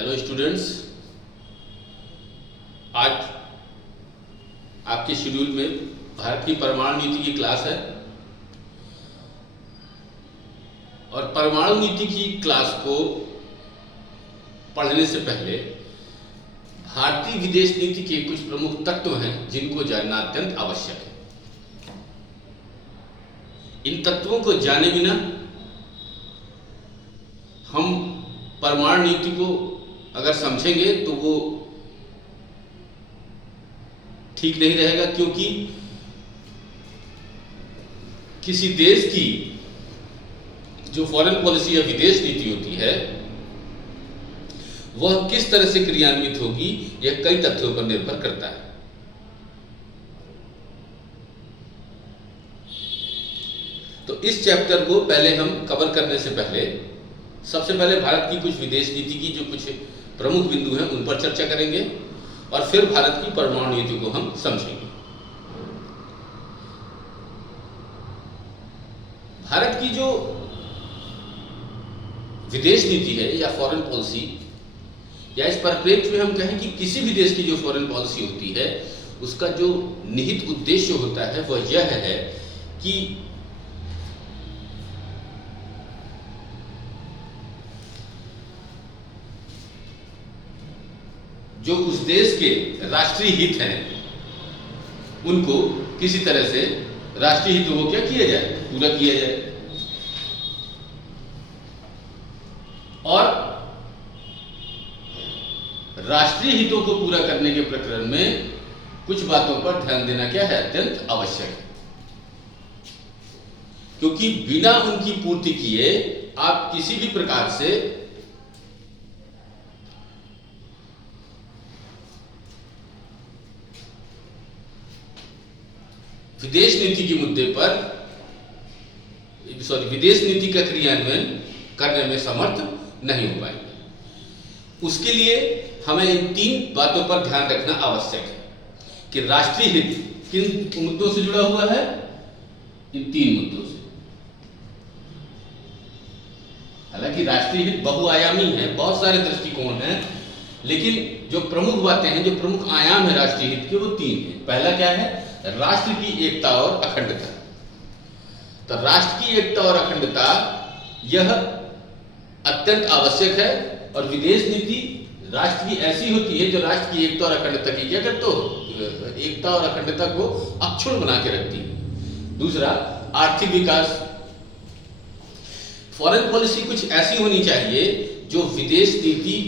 Hello students, आज आपके schedule में भारत की परमाणु नीति की क्लास है और परमाणु नीति की क्लास को पढ़ने से पहले भारतीय विदेश नीति के कुछ प्रमुख तत्व हैं जिनको जानना अत्यंत आवश्यक है। इन तत्वों को जाने बिना हम परमाणु नीति को अगर समझेंगे तो वो ठीक नहीं रहेगा, क्योंकि किसी देश की जो फॉरेन पॉलिसी या विदेश नीति होती है वह किस तरह से क्रियान्वित होगी यह कई तथ्यों पर निर्भर करता है। तो इस चैप्टर को पहले हम कवर करने से पहले सबसे पहले भारत की कुछ विदेश नीति की जो कुछ प्रमुख बिंदु हैं उन पर चर्चा करेंगे और फिर भारत की परमाणु नीति को हम समझेंगे। भारत की जो विदेश नीति है या फॉरेन पॉलिसी, या इस परिप्रेक्ष्य में हम कहें कि किसी भी देश की जो फॉरेन पॉलिसी होती है उसका जो निहित उद्देश्य होता है वह यह है कि जो उस देश के राष्ट्रीय हित हैं उनको किसी तरह से राष्ट्रीय हितों को क्या किया जाए, पूरा किया जाए। और राष्ट्रीय हितों को पूरा करने के प्रकरण में कुछ बातों पर ध्यान देना क्या है, अत्यंत आवश्यक है, क्योंकि बिना उनकी पूर्ति किए आप किसी भी प्रकार से विदेश नीति के मुद्दे पर विदेश नीति का क्रियान्वयन करने में समर्थ नहीं हो पाएंगे। उसके लिए हमें इन तीन बातों पर ध्यान रखना आवश्यक है कि राष्ट्रीय हित किन मुद्दों से जुड़ा हुआ है, इन तीन मुद्दों से। हालांकि राष्ट्रीय हित बहुआयामी है, बहुत सारे दृष्टिकोण हैं, लेकिन जो प्रमुख बातें हैं, जो प्रमुख आयाम है राष्ट्रीय हित के, वो तीन हैं। पहला क्या है, राष्ट्र की एकता और अखंडता। तो राष्ट्र की एकता और अखंडता यह अत्यंत आवश्यक है, और विदेश नीति राष्ट्र की ऐसी होती है जो राष्ट्र की एकता और अखंडता की क्या करते हो, एकता और अखंडता को अक्षुण्ण बना के रखती है। दूसरा, आर्थिक विकास। फॉरेन पॉलिसी कुछ ऐसी होनी चाहिए जो विदेश नीति,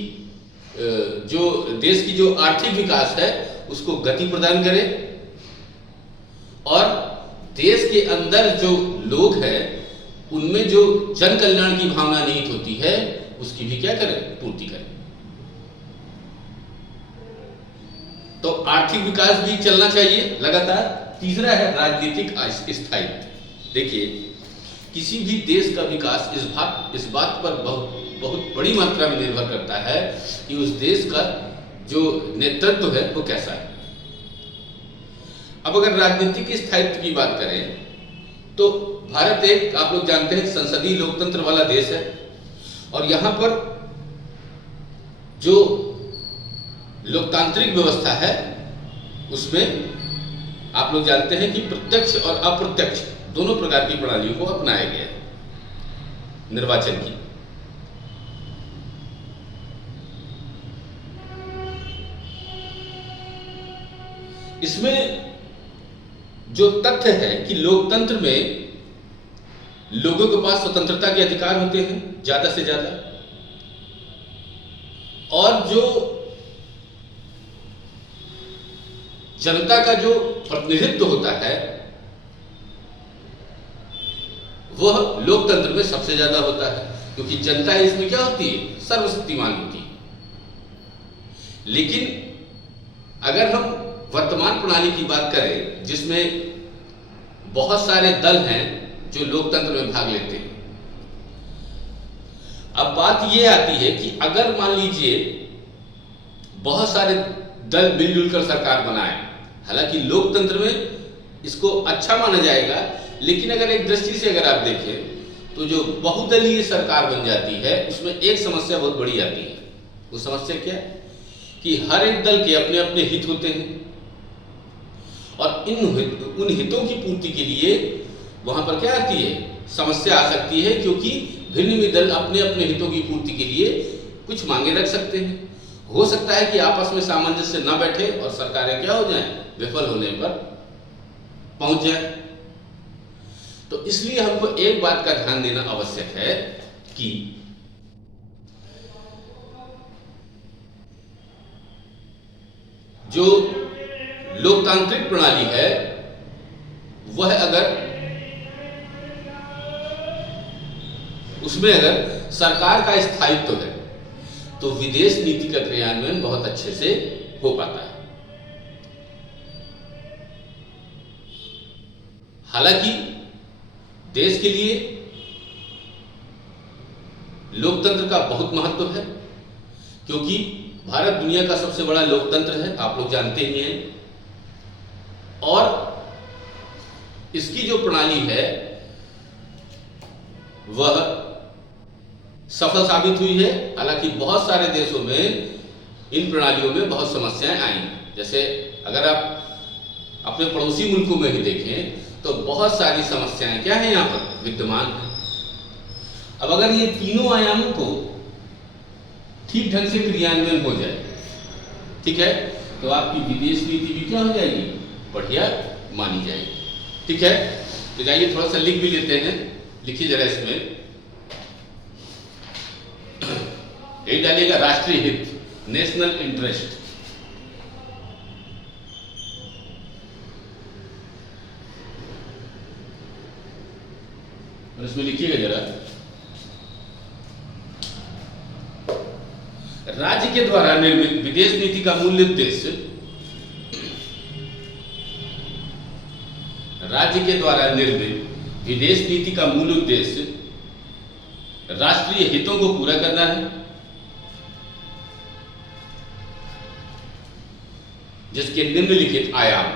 जो देश की जो आर्थिक विकास है उसको गति प्रदान करे, और देश के अंदर जो लोग हैं उनमें जो जन कल्याण की भावना निहित होती है उसकी भी क्या करें, पूर्ति करें। तो आर्थिक विकास भी चलना चाहिए लगातार। तीसरा है राजनीतिक स्थायित्व। देखिए, किसी भी देश का विकास इस बात पर बहुत बड़ी मात्रा में निर्भर करता है कि उस देश का जो नेतृत्व है वो कैसा है। अब अगर राजनीतिक स्थायित्व की बात करें तो भारत एक, आप लोग जानते हैं, संसदीय लोकतंत्र वाला देश है, और यहां पर जो लोकतांत्रिक व्यवस्था है उसमें आप लोग जानते हैं कि प्रत्यक्ष और अप्रत्यक्ष दोनों प्रकार की प्रणालियों को अपनाया गया है निर्वाचन की। इसमें जो तथ्य है कि लोकतंत्र में लोगों के पास स्वतंत्रता के अधिकार होते हैं ज्यादा से ज्यादा, और जो जनता का जो प्रतिनिधित्व होता है वह लोकतंत्र में सबसे ज्यादा होता है, क्योंकि जनता इसमें क्या होती है, सर्वशक्तिमान होती है। लेकिन अगर हम वर्तमान प्रणाली की बात करें जिसमें बहुत सारे दल हैं जो लोकतंत्र में भाग लेते हैं, अब बात यह आती है कि अगर मान लीजिए बहुत सारे दल मिलजुल कर सरकार बनाए, हालांकि लोकतंत्र में इसको अच्छा माना जाएगा, लेकिन अगर एक दृष्टि से अगर आप देखें तो जो बहुदलीय सरकार बन जाती है उसमें एक समस्या बहुत बड़ी आती है वो समस्या क्या है कि हर एक दल के अपने अपने हित होते हैं और उन हितों की पूर्ति के लिए वहां पर क्या आती है, समस्या आ सकती है, क्योंकि भिन्न भिन्न दल अपने अपने हितों की पूर्ति के लिए कुछ मांगे रख सकते हैं। हो सकता है कि आपस में सामंजस्य न बैठे और सरकारें क्या हो जाएं, विफल होने पर पहुंच जाए। तो इसलिए हमको एक बात का ध्यान देना आवश्यक है कि जो लोकतांत्रिक प्रणाली है वह अगर उसमें अगर सरकार का स्थायित्व है तो विदेश नीति का क्रियान्वयन बहुत अच्छे से हो पाता है। हालांकि देश के लिए लोकतंत्र का बहुत महत्व है, क्योंकि भारत दुनिया का सबसे बड़ा लोकतंत्र है, आप लोग जानते ही हैं। और इसकी जो प्रणाली है वह सफल साबित हुई है। हालांकि बहुत सारे देशों में इन प्रणालियों में बहुत समस्याएं आई हैं। जैसे अगर आप अपने पड़ोसी मुल्कों में ही देखें तो बहुत सारी समस्याएं क्या है यहाँ पर विद्यमान है। अब अगर ये तीनों आयामों को ठीक ढंग से क्रियान्वयन हो जाए, ठीक है, तो आपकी विदेश नीति भी क्या हो जाएगी, बढ़िया मानी जाएगी। ठीक है, तो जाइए थोड़ा सा लिख भी लेते हैं। लिखिए जरा इसमें, एक डालिएगा राष्ट्रीय हित, नेशनल इंटरेस्ट। और इसमें लिखिएगा जरा, राज्य के द्वारा निर्मित विदेश नीति का मूल उद्देश्य, राज्य के द्वारा निर्मित विदेश नीति का मूल उद्देश्य राष्ट्रीय हितों को पूरा करना है, जिसके निम्नलिखित आयाम,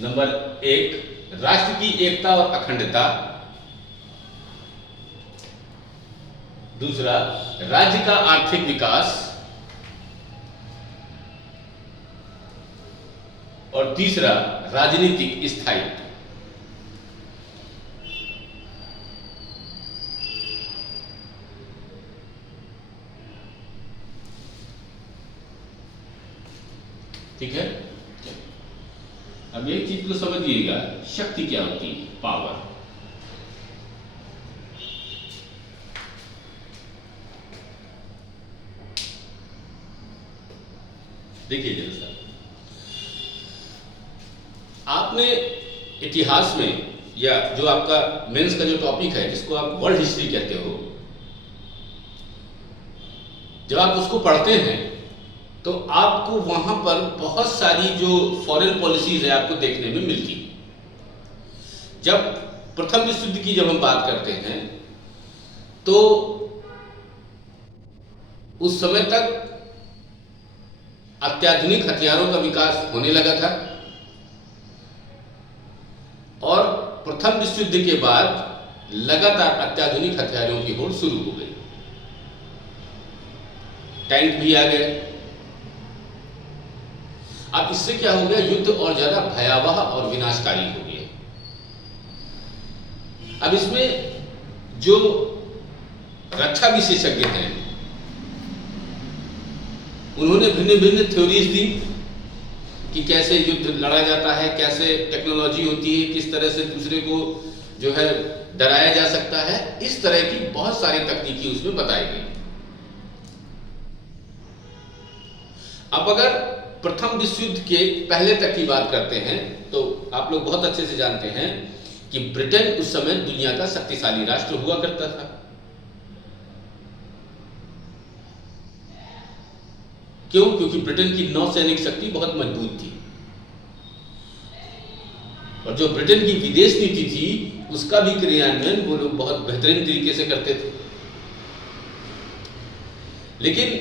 नंबर 1, राष्ट्र की एकता और अखंडता। दूसरा, राज्य का आर्थिक विकास। और तीसरा, राजनीतिक स्थायित्व। ठीक है, अब एक चीज को समझिएगा, शक्ति क्या होती है, पावर। देखिए जरा सर, आपने इतिहास में या जो आपका मेंस का जो टॉपिक है जिसको आप वर्ल्ड हिस्ट्री कहते हो, जब आप उसको पढ़ते हैं तो आपको वहां पर बहुत सारी जो फॉरेन पॉलिसीज है आपको देखने में मिलती। जब प्रथम विश्व युद्ध की जब हम बात करते हैं तो उस समय तक अत्याधुनिक हथियारों का विकास होने लगा था और प्रथम विश्व युद्ध के बाद लगातार अत्याधुनिक हथियारों की होड़ शुरू हो गई। टैंक भी आ गए। अब इससे क्या हो गया, युद्ध और ज्यादा भयावह और विनाशकारी हो गया। अब इसमें जो रक्षा विशेषज्ञ हैं उन्होंने भिन्न भिन्न थ्योरीज दी कि कैसे युद्ध लड़ा जाता है, कैसे टेक्नोलॉजी होती है, किस तरह से दूसरे को जो है डराया जा सकता है। इस तरह की बहुत सारी तकनीकी उसमें बताई गई। अब अगर प्रथम विश्व युद्ध के पहले तक की बात करते हैं तो आप लोग बहुत अच्छे से जानते हैं कि ब्रिटेन उस समय दुनिया का शक्तिशाली राष्ट्र हुआ करता था। क्यों? क्योंकि ब्रिटेन की नौसैनिक शक्ति बहुत मजबूत थी और जो ब्रिटेन की विदेश नीति थी उसका भी क्रियान्वयन वो लोग बहुत बेहतरीन तरीके से करते थे। लेकिन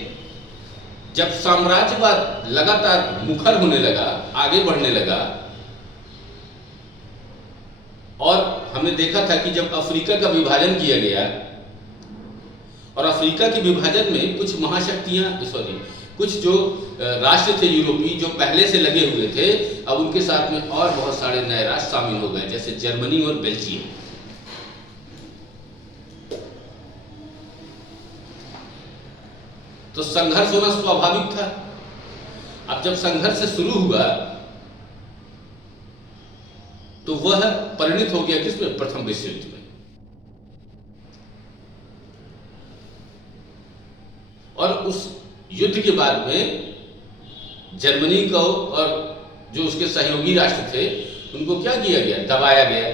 जब साम्राज्यवाद लगातार मुखर होने लगा, आगे बढ़ने लगा और हमने देखा था कि जब अफ्रीका का विभाजन किया गया और अफ्रीका के विभाजन में कुछ महाशक्तियां, सॉरी, कुछ जो राष्ट्र थे यूरोपीय जो पहले से लगे हुए थे, अब उनके साथ में और बहुत सारे नए राष्ट्र शामिल हो गए, जैसे जर्मनी और बेल्जियम। तो संघर्ष होना स्वाभाविक था। अब जब संघर्ष शुरू हुआ तो वह परिणित हो गया किसमें? प्रथम विश्व युद्ध में। और उस युद्ध के बाद में जर्मनी को और जो उसके सहयोगी राष्ट्र थे उनको क्या किया गया? दबाया गया।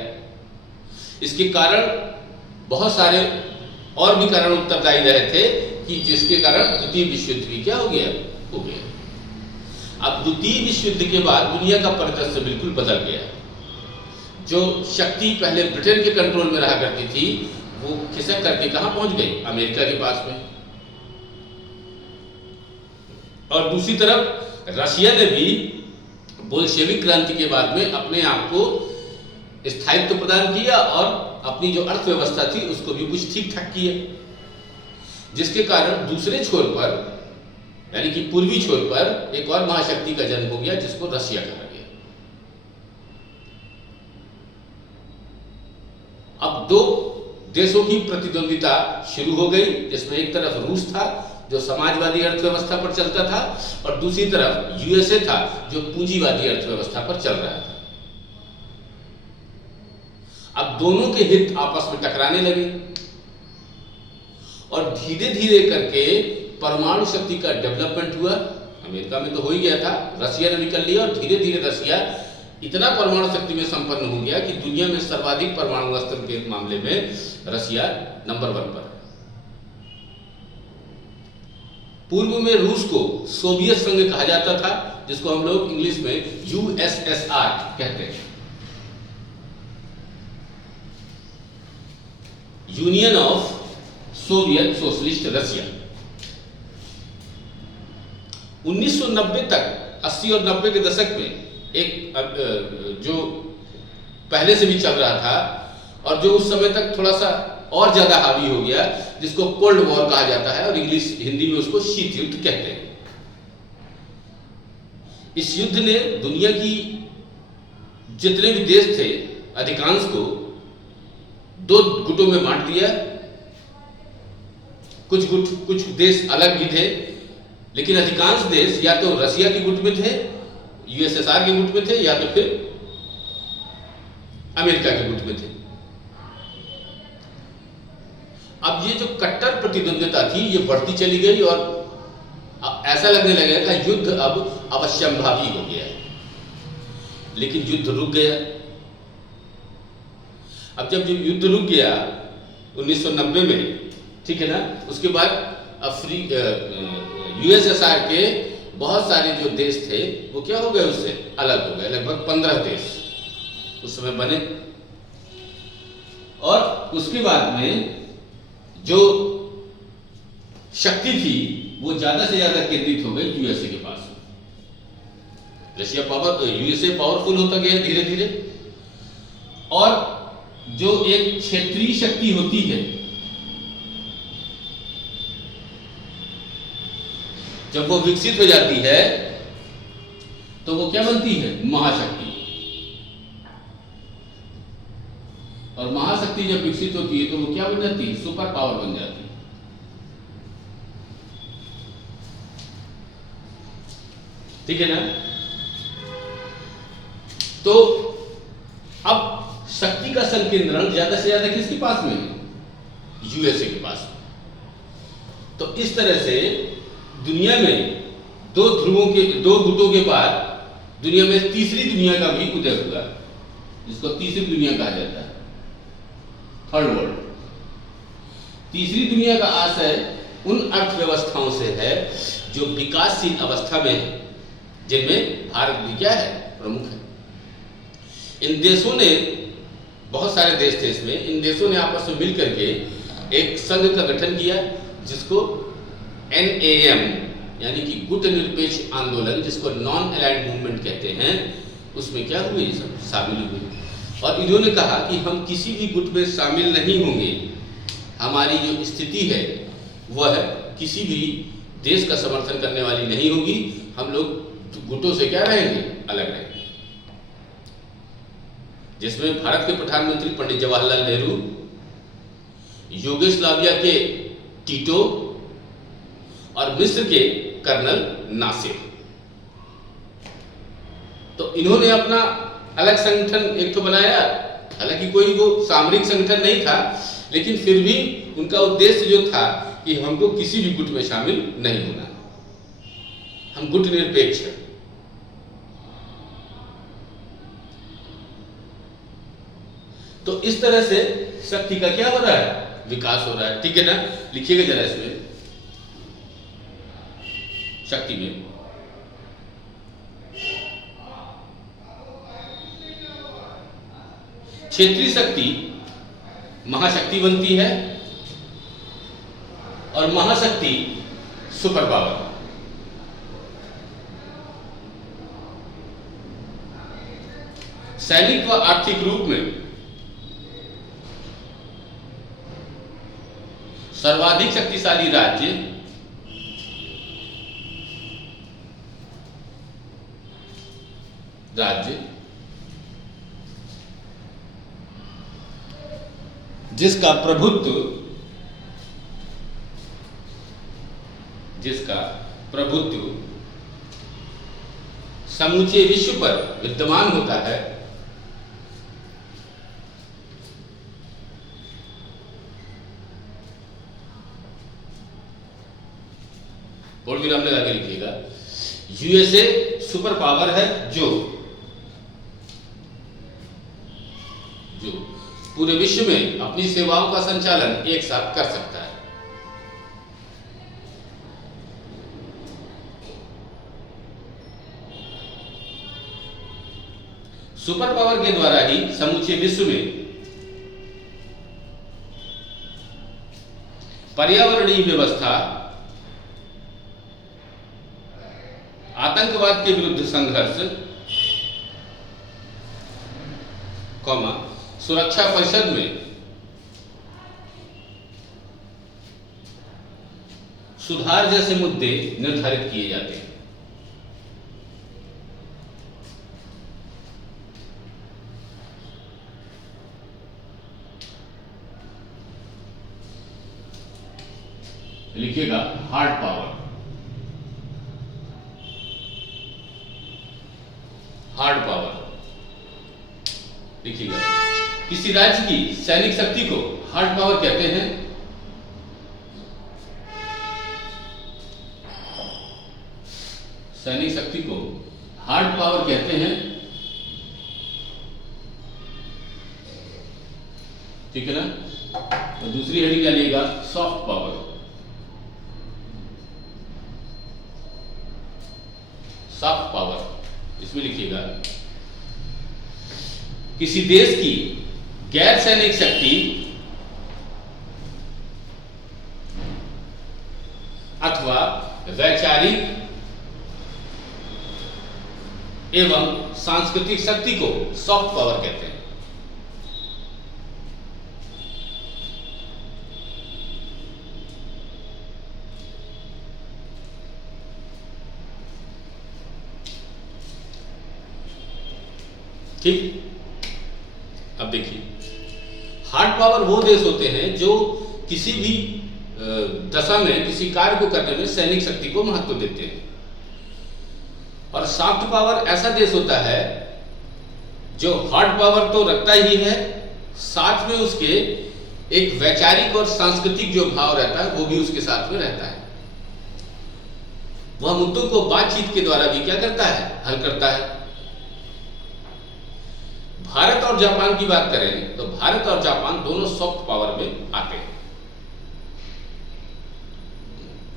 इसके कारण बहुत सारे और भी कारण उत्तरदायी रहे थे कि जिसके कारण द्वितीय विश्व युद्ध भी क्या हो गया? हो गया। अब द्वितीय विश्व युद्ध के बाद दुनिया का परिदृश्य बिल्कुल बदल गया। जो शक्ति पहले ब्रिटेन के कंट्रोल में रहा करती थी वो खिसक करके कहां पहुंच गई? अमेरिका के पास में। और दूसरी तरफ रशिया ने भी बोल्शेविक क्रांति के बाद में अपने आप को स्थायित्व प्रदान किया और अपनी जो अर्थव्यवस्था थी उसको भी कुछ ठीक ठाक किया, जिसके कारण दूसरे छोर पर यानी कि पूर्वी छोर पर एक और महाशक्ति का जन्म हो गया जिसको रशिया कहा गया। अब दो देशों की प्रतिद्वंदिता शुरू हो गई, जिसमें एक तरफ रूस था जो समाजवादी अर्थव्यवस्था पर चलता था और दूसरी तरफ यूएसए था जो पूंजीवादी अर्थव्यवस्था पर चल रहा था। अब दोनों के हित आपस में टकराने लगे और धीरे धीरे करके परमाणु शक्ति का डेवलपमेंट हुआ। अमेरिका में तो हो ही गया था, रशिया ने भी कर लिया और धीरे धीरे रशिया इतना परमाणु शक्ति में संपन्न हो गया कि दुनिया में सर्वाधिक परमाणु अस्त्र के मामले में रशिया नंबर 1 पर। पूर्व में रूस को सोवियत संघ कहा जाता था, जिसको हम लोग इंग्लिश में यूएसएसआर कहते हैं, union of Soviet socialist Russia. 1990 तक 80 और 90 के दशक में एक जो पहले से भी चल रहा था और जो उस समय तक थोड़ा सा और ज्यादा हावी हो गया, जिसको कोल्ड वॉर कहा जाता है और इंग्लिश हिंदी में उसको शीत युद्ध कहते हैं। इस युद्ध ने दुनिया की जितने भी देश थे अधिकांश को 2 गुटों में बांट दिया। कुछ देश अलग भी थे, लेकिन अधिकांश देश या तो रशिया के गुट में थे, यूएसएसआर के गुट में थे, या तो फिर अमेरिका के गुट में थे। अब ये जो कट्टर प्रतिद्वंदिता थी ये बढ़ती चली गई और ऐसा लगने लगा था युद्ध अब अवश्यंभावी हो गया है, लेकिन युद्ध रुक गया। अब जब युद्ध रुक गया 1990 में, ठीक है ना, उसके बाद यूएसएसआर के बहुत सारे जो देश थे वो क्या हो गए? उससे अलग हो गए। लगभग 15 देश उस समय बने और उसके बाद में जो शक्ति थी वो ज्यादा से ज्यादा केंद्रित हो गई यूएसए के पास। यूएसए पावरफुल होता गया धीरे धीरे और जो एक क्षेत्रीय शक्ति होती है, जब वो विकसित हो जाती है तो वो क्या बनती है? महाशक्ति। और महाशक्ति जब विकसित होती है तो वो क्या बन जाती है? सुपर पावर बन जाती है। ठीक है ना? तो अब शक्ति का संकेंद्रण ज्यादा से ज्यादा किसके पास में है? यूएसए के पास में। तो इस तरह से दुनिया में 2 गुटों के बाद दुनिया में तीसरी दुनिया का भी उदय हुआ, जिसको तीसरी दुनिया कहा जाता है, थर्ड वर्ल्ड। तीसरी दुनिया का आशय उन अर्थव्यवस्थाओं से है जो विकासशील अवस्था में है, जिनमें भारत भी क्या है? प्रमुख है। इन देशों ने, बहुत सारे देश थे इसमें, इन देशों ने आपस में मिलकर के एक संघ का गठन किया जिसको NAM यानी कि गुट निरपेक्ष आंदोलन, जिसको नॉन अलाइंड मूवमेंट कहते हैं, उसमें क्या हुए? ये सब शामिल हुए। और इन्होंने कहा कि हम किसी भी गुट में शामिल नहीं होंगे। हमारी जो स्थिति है वह किसी भी देश का समर्थन करने वाली नहीं होगी। हम लोग गुटों से क्या रहेंगे, अलग रहेंगे। जिसमें भारत के प्रधानमंत्री पंडित जवाहरलाल नेहरू, यूगोस्लाविया के टीटो और मिस्र के कर्नल नासिर। तो इन्होंने अपना अलग संगठन एक तो बनाया, हालांकि कोई वो सामरिक संगठन नहीं था, लेकिन फिर भी उनका उद्देश्य जो था कि हमको किसी भी गुट में शामिल नहीं होना, हम गुट निरपेक्ष हैं। तो इस तरह से शक्ति का क्या हो रहा है, विकास हो रहा है। ठीक है ना, लिखिएगा जरा इसमें, शक्ति में क्षेत्रीय शक्ति महाशक्ति बनती है और महाशक्ति सुपर पावर। सैनिक व आर्थिक रूप में सर्वाधिक शक्तिशाली राज्य जिसका प्रभुत्व समूचे विश्व पर विद्यमान होता है, और विराम लगा के लिखिएगा। यूएसए सुपर पावर है जो पूरे विश्व में अपनी सेवाओं का संचालन एक साथ कर सकता है। सुपर पावर के द्वारा ही समूचे विश्व में पर्यावरणीय व्यवस्था, आतंकवाद के विरुद्ध संघर्ष, सुरक्षा परिषद में सुधार जैसे मुद्दे निर्धारित किए जाते हैं। लिखिएगा हार्ड पावर। हार्ड पावर लिखिएगा। किसी राज्य की सैनिक शक्ति को हार्ड पावर कहते हैं। सैनिक शक्ति को हार्ड पावर कहते हैं। ठीक है ना। तो दूसरी हेडिंग क्या लिएगा, सॉफ्ट पावर। सॉफ्ट पावर इसमें लिखिएगा किसी देश की गैर सैनिक शक्ति अथवा वैचारिक एवं सांस्कृतिक शक्ति को सॉफ्ट पावर कहते हैं। ठीक। अब देखिए, हार्ड पावर वो देश होते हैं जो किसी भी दशा में किसी कार्य को करने में सैनिक शक्ति को महत्व देते हैं, और सॉफ्ट पावर ऐसा देश होता है जो हार्ड पावर तो रखता ही है, साथ में उसके एक वैचारिक और सांस्कृतिक जो भाव रहता है वो भी उसके साथ में रहता है। वह मुद्दों को बातचीत के द्वारा भी क्या करता है, हल करता है। भारत और जापान की बात करें तो भारत और जापान दोनों सॉफ्ट पावर में आते हैं।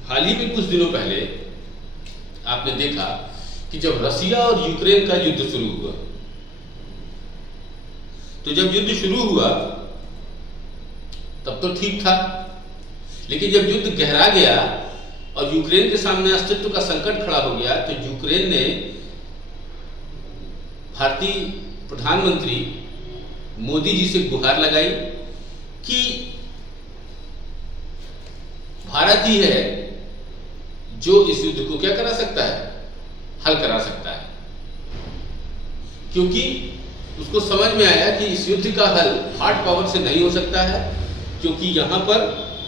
हाल ही में कुछ दिनों पहले आपने देखा कि जब रसिया और यूक्रेन का युद्ध शुरू हुआ, तो जब युद्ध शुरू हुआ तब तो ठीक था, लेकिन जब युद्ध गहरा गया और यूक्रेन के सामने अस्तित्व का संकट खड़ा हो गया, तो यूक्रेन ने भारतीय प्रधानमंत्री मोदी जी से गुहार लगाई कि भारत ही है जो इस युद्ध को क्या करा सकता है, हल करा सकता है। क्योंकि उसको समझ में आया कि इस युद्ध का हल हार्ड पावर से नहीं हो सकता है, क्योंकि यहां पर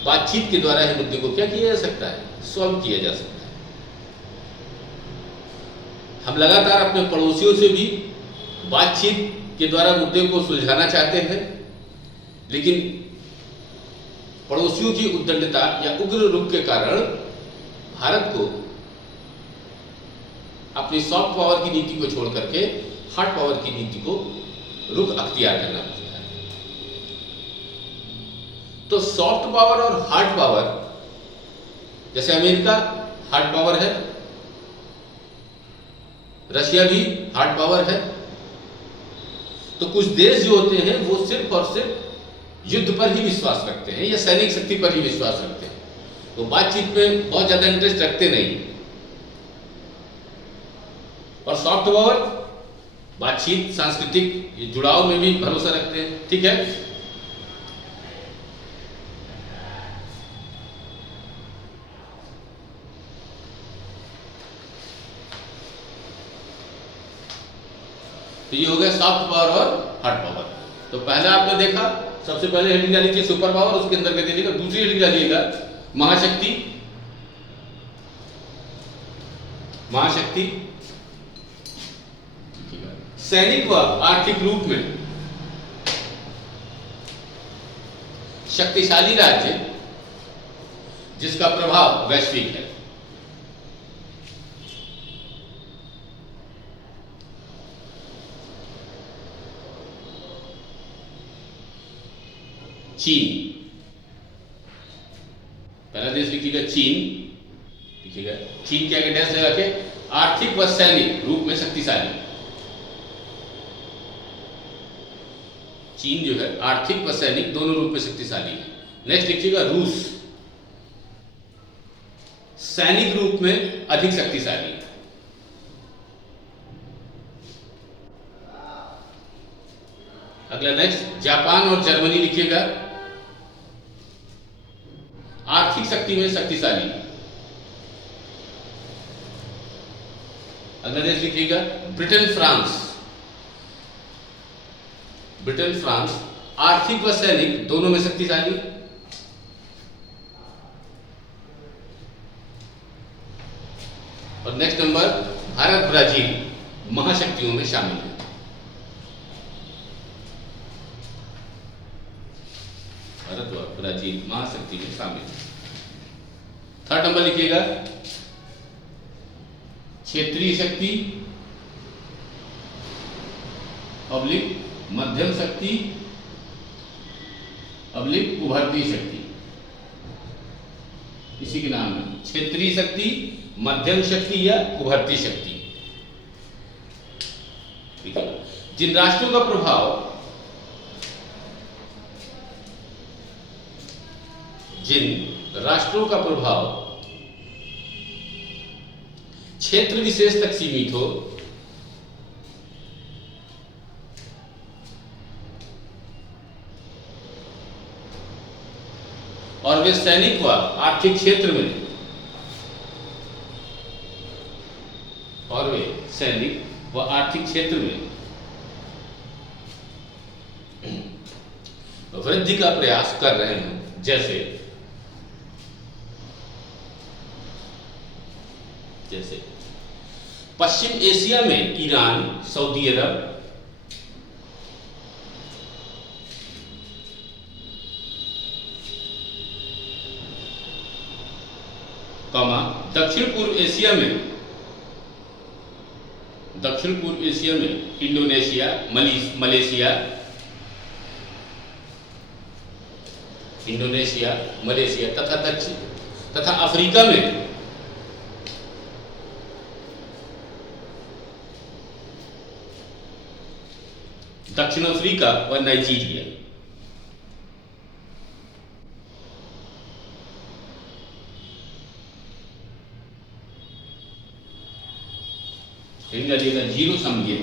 बातचीत के द्वारा ही मुद्दे को क्या किया जा सकता है, सॉल्व किया जा सकता है। हम लगातार अपने पड़ोसियों से भी बातचीत के द्वारा मुद्दे को सुलझाना चाहते हैं, लेकिन पड़ोसियों की उद्दंडता या उग्र रुख के कारण भारत को अपनी सॉफ्ट पावर की नीति को छोड़ करके हार्ड पावर की नीति को रुख अख्तियार करना पड़ता है। तो सॉफ्ट पावर और हार्ड पावर, जैसे अमेरिका हार्ड पावर है, रशिया भी हार्ड पावर है, तो कुछ देश जो होते हैं वो सिर्फ और सिर्फ युद्ध पर ही विश्वास रखते हैं या सैनिक शक्ति पर ही विश्वास रखते हैं, वो बातचीत में बहुत ज्यादा इंटरेस्ट रखते नहीं। और सॉफ्ट पावर बातचीत, सांस्कृतिक जुड़ाव में भी भरोसा रखते हैं। ठीक है, तो ये हो गया सॉफ्ट पावर और हार्ड पावर। तो पहला आपने देखा, सबसे पहले हेडिंग डाली थी सुपर पावर, उसके अंदर क्या दीजिएगा, दूसरी हेडिंग डालिएगा महाशक्ति। महाशक्ति सैनिक व आर्थिक रूप में शक्तिशाली राज्य जिसका प्रभाव वैश्विक है। चीन, पहला देश लिखिएगा चीन, लिखिएगा चीन क्या डैश लगा के, आर्थिक व सैनिक रूप में शक्तिशाली। चीन जो है आर्थिक व सैनिक दोनों रूप में शक्तिशाली है। नेक्स्ट लिखिएगा रूस, सैनिक रूप में अधिक शक्तिशाली है। अगला नेक्स्ट जापान और जर्मनी लिखिएगा, आर्थिक शक्ति में शक्तिशाली। अगला देश लिखिएगा ब्रिटेन फ्रांस, ब्रिटेन फ्रांस आर्थिक व सैनिक दोनों में शक्तिशाली। और नेक्स्ट नंबर भारत ब्राजील महाशक्तियों में शामिल है। भारत और ब्राजील महाशक्ति में शामिल है। थर्ड नंबर लिखिएगा क्षेत्रीय शक्ति अब्लिक मध्यम शक्ति अब्लिक उभरती शक्ति, इसी के नाम है क्षेत्रीय शक्ति, मध्यम शक्ति या उभरती शक्ति। ठीक है, जिन राष्ट्रों का प्रभाव, जिन राष्ट्रों का प्रभाव क्षेत्र विशेष तक सीमित हो और वे सैनिक व आर्थिक क्षेत्र में, और वे सैनिक व आर्थिक क्षेत्र में वृद्धि का प्रयास कर रहे हैं, जैसे पश्चिम एशिया में ईरान, सऊदी अरब, दक्षिण पूर्व एशिया में इंडोनेशिया, मलेशिया तथा अफ्रीका में दक्षिण अफ्रीका व नाइजीरिया। जीरो समझिए।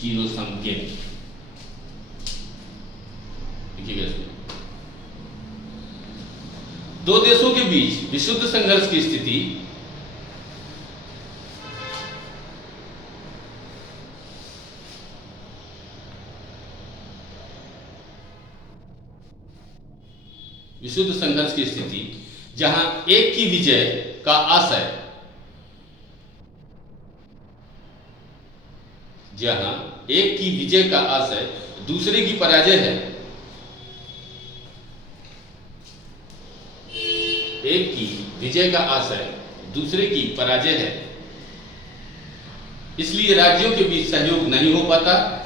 Zero sum game. देखिएगा इसमें दो देशों के बीच विशुद्ध संघर्ष की स्थिति जहां एक की विजय का आशय दूसरे की पराजय है, एक की विजय का आशय दूसरे की पराजय है, इसलिए राज्यों के बीच सहयोग नहीं हो पाता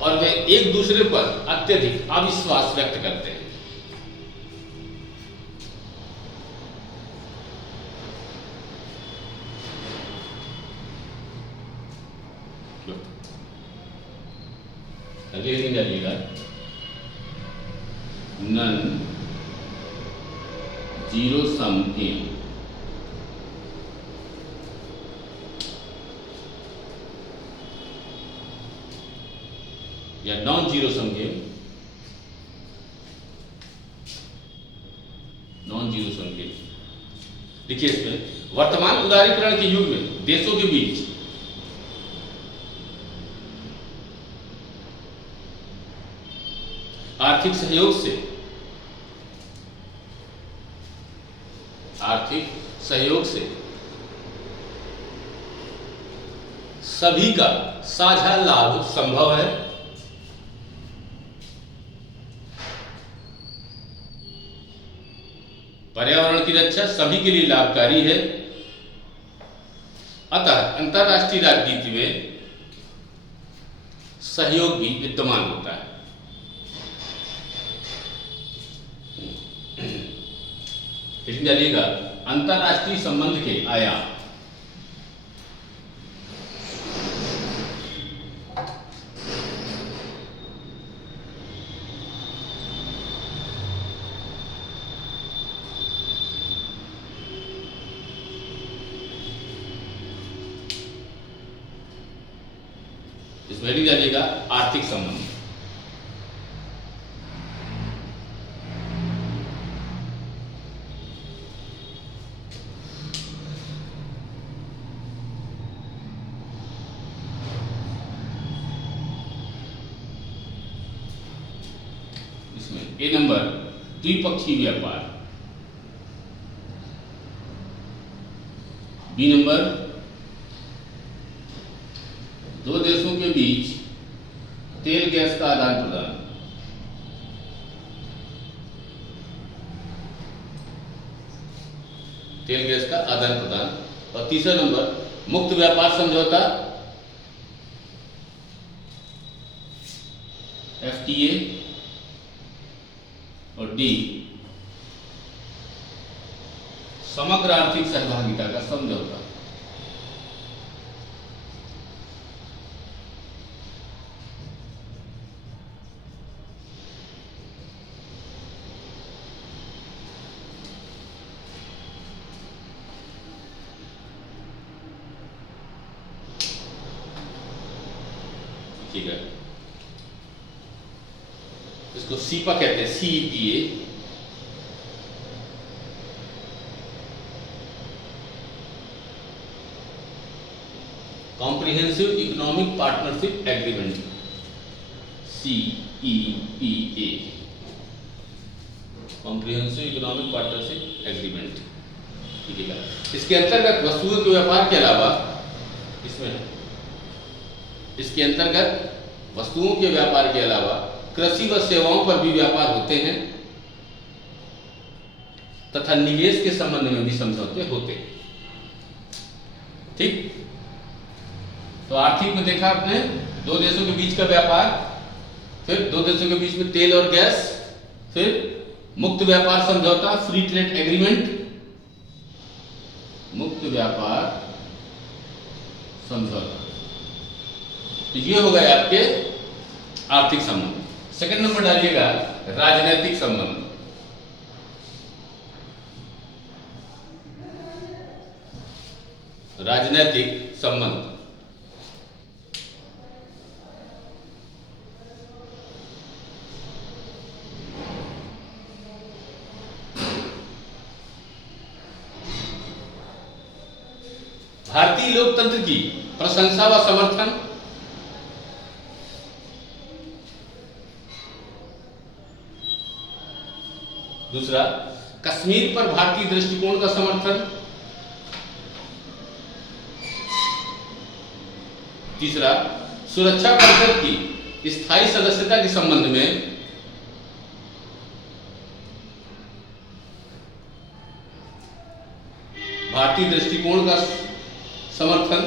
और वे एक दूसरे पर अत्यधिक अविश्वास व्यक्त करते हैं। अगले दिन डालिएगा नन जीरो सम गेम। या नॉन जीरो सम गेम, देखिए इसमें वर्तमान उदारीकरण के युग में देशों के बीच आर्थिक सहयोग से सभी का साझा लाभ संभव है। पर्यावरण की रक्षा सभी के लिए लाभकारी है, अतः अंतरराष्ट्रीय राजनीति में सहयोग भी विद्यमान होता है। लेकिन जानिएगा अंतरराष्ट्रीय संबंध के आयाम। इसमें हेडिंग जानिएगा आर्थिक संबंध। इसमें ए नंबर द्विपक्षीय व्यापार, बी नंबर दो देशों के बीच तेल गैस का आदान प्रदान, और तीसरा नंबर मुक्त व्यापार समझौता FTA, और डी समग्र आर्थिक सहभागिता का समझौता। ठीक है, इसको सीपा कहते हैं, CEPA। Comprehensive economic partnership agreement, CEPA, comprehensive economic partnership agreement. ठीक है, इसके अंतर्गत वस्तुओं के व्यापार के अलावा इसके अंतर्गत वस्तुओं के व्यापार के अलावा कृषि व सेवाओं पर भी व्यापार होते हैं तथा निवेश के संबंध में भी समझौते होते हैं। ठीक, तो आर्थिक में देखा आपने दो देशों के बीच का व्यापार, फिर दो देशों के बीच में तेल और गैस, फिर मुक्त व्यापार समझौता, फ्री ट्रेड एग्रीमेंट, मुक्त व्यापार समझौता। तो ये हो गए आपके आर्थिक संबंध। सेकंड नंबर डालिएगा राजनीतिक संबंध। राजनैतिक संबंध। भारतीय लोकतंत्र की प्रशंसा व समर्थन। दूसरा, कश्मीर पर भारतीय दृष्टिकोण का समर्थन। तीसरा, सुरक्षा परिषद की स्थायी सदस्यता के संबंध में। भारतीय दृष्टिकोण का समर्थन।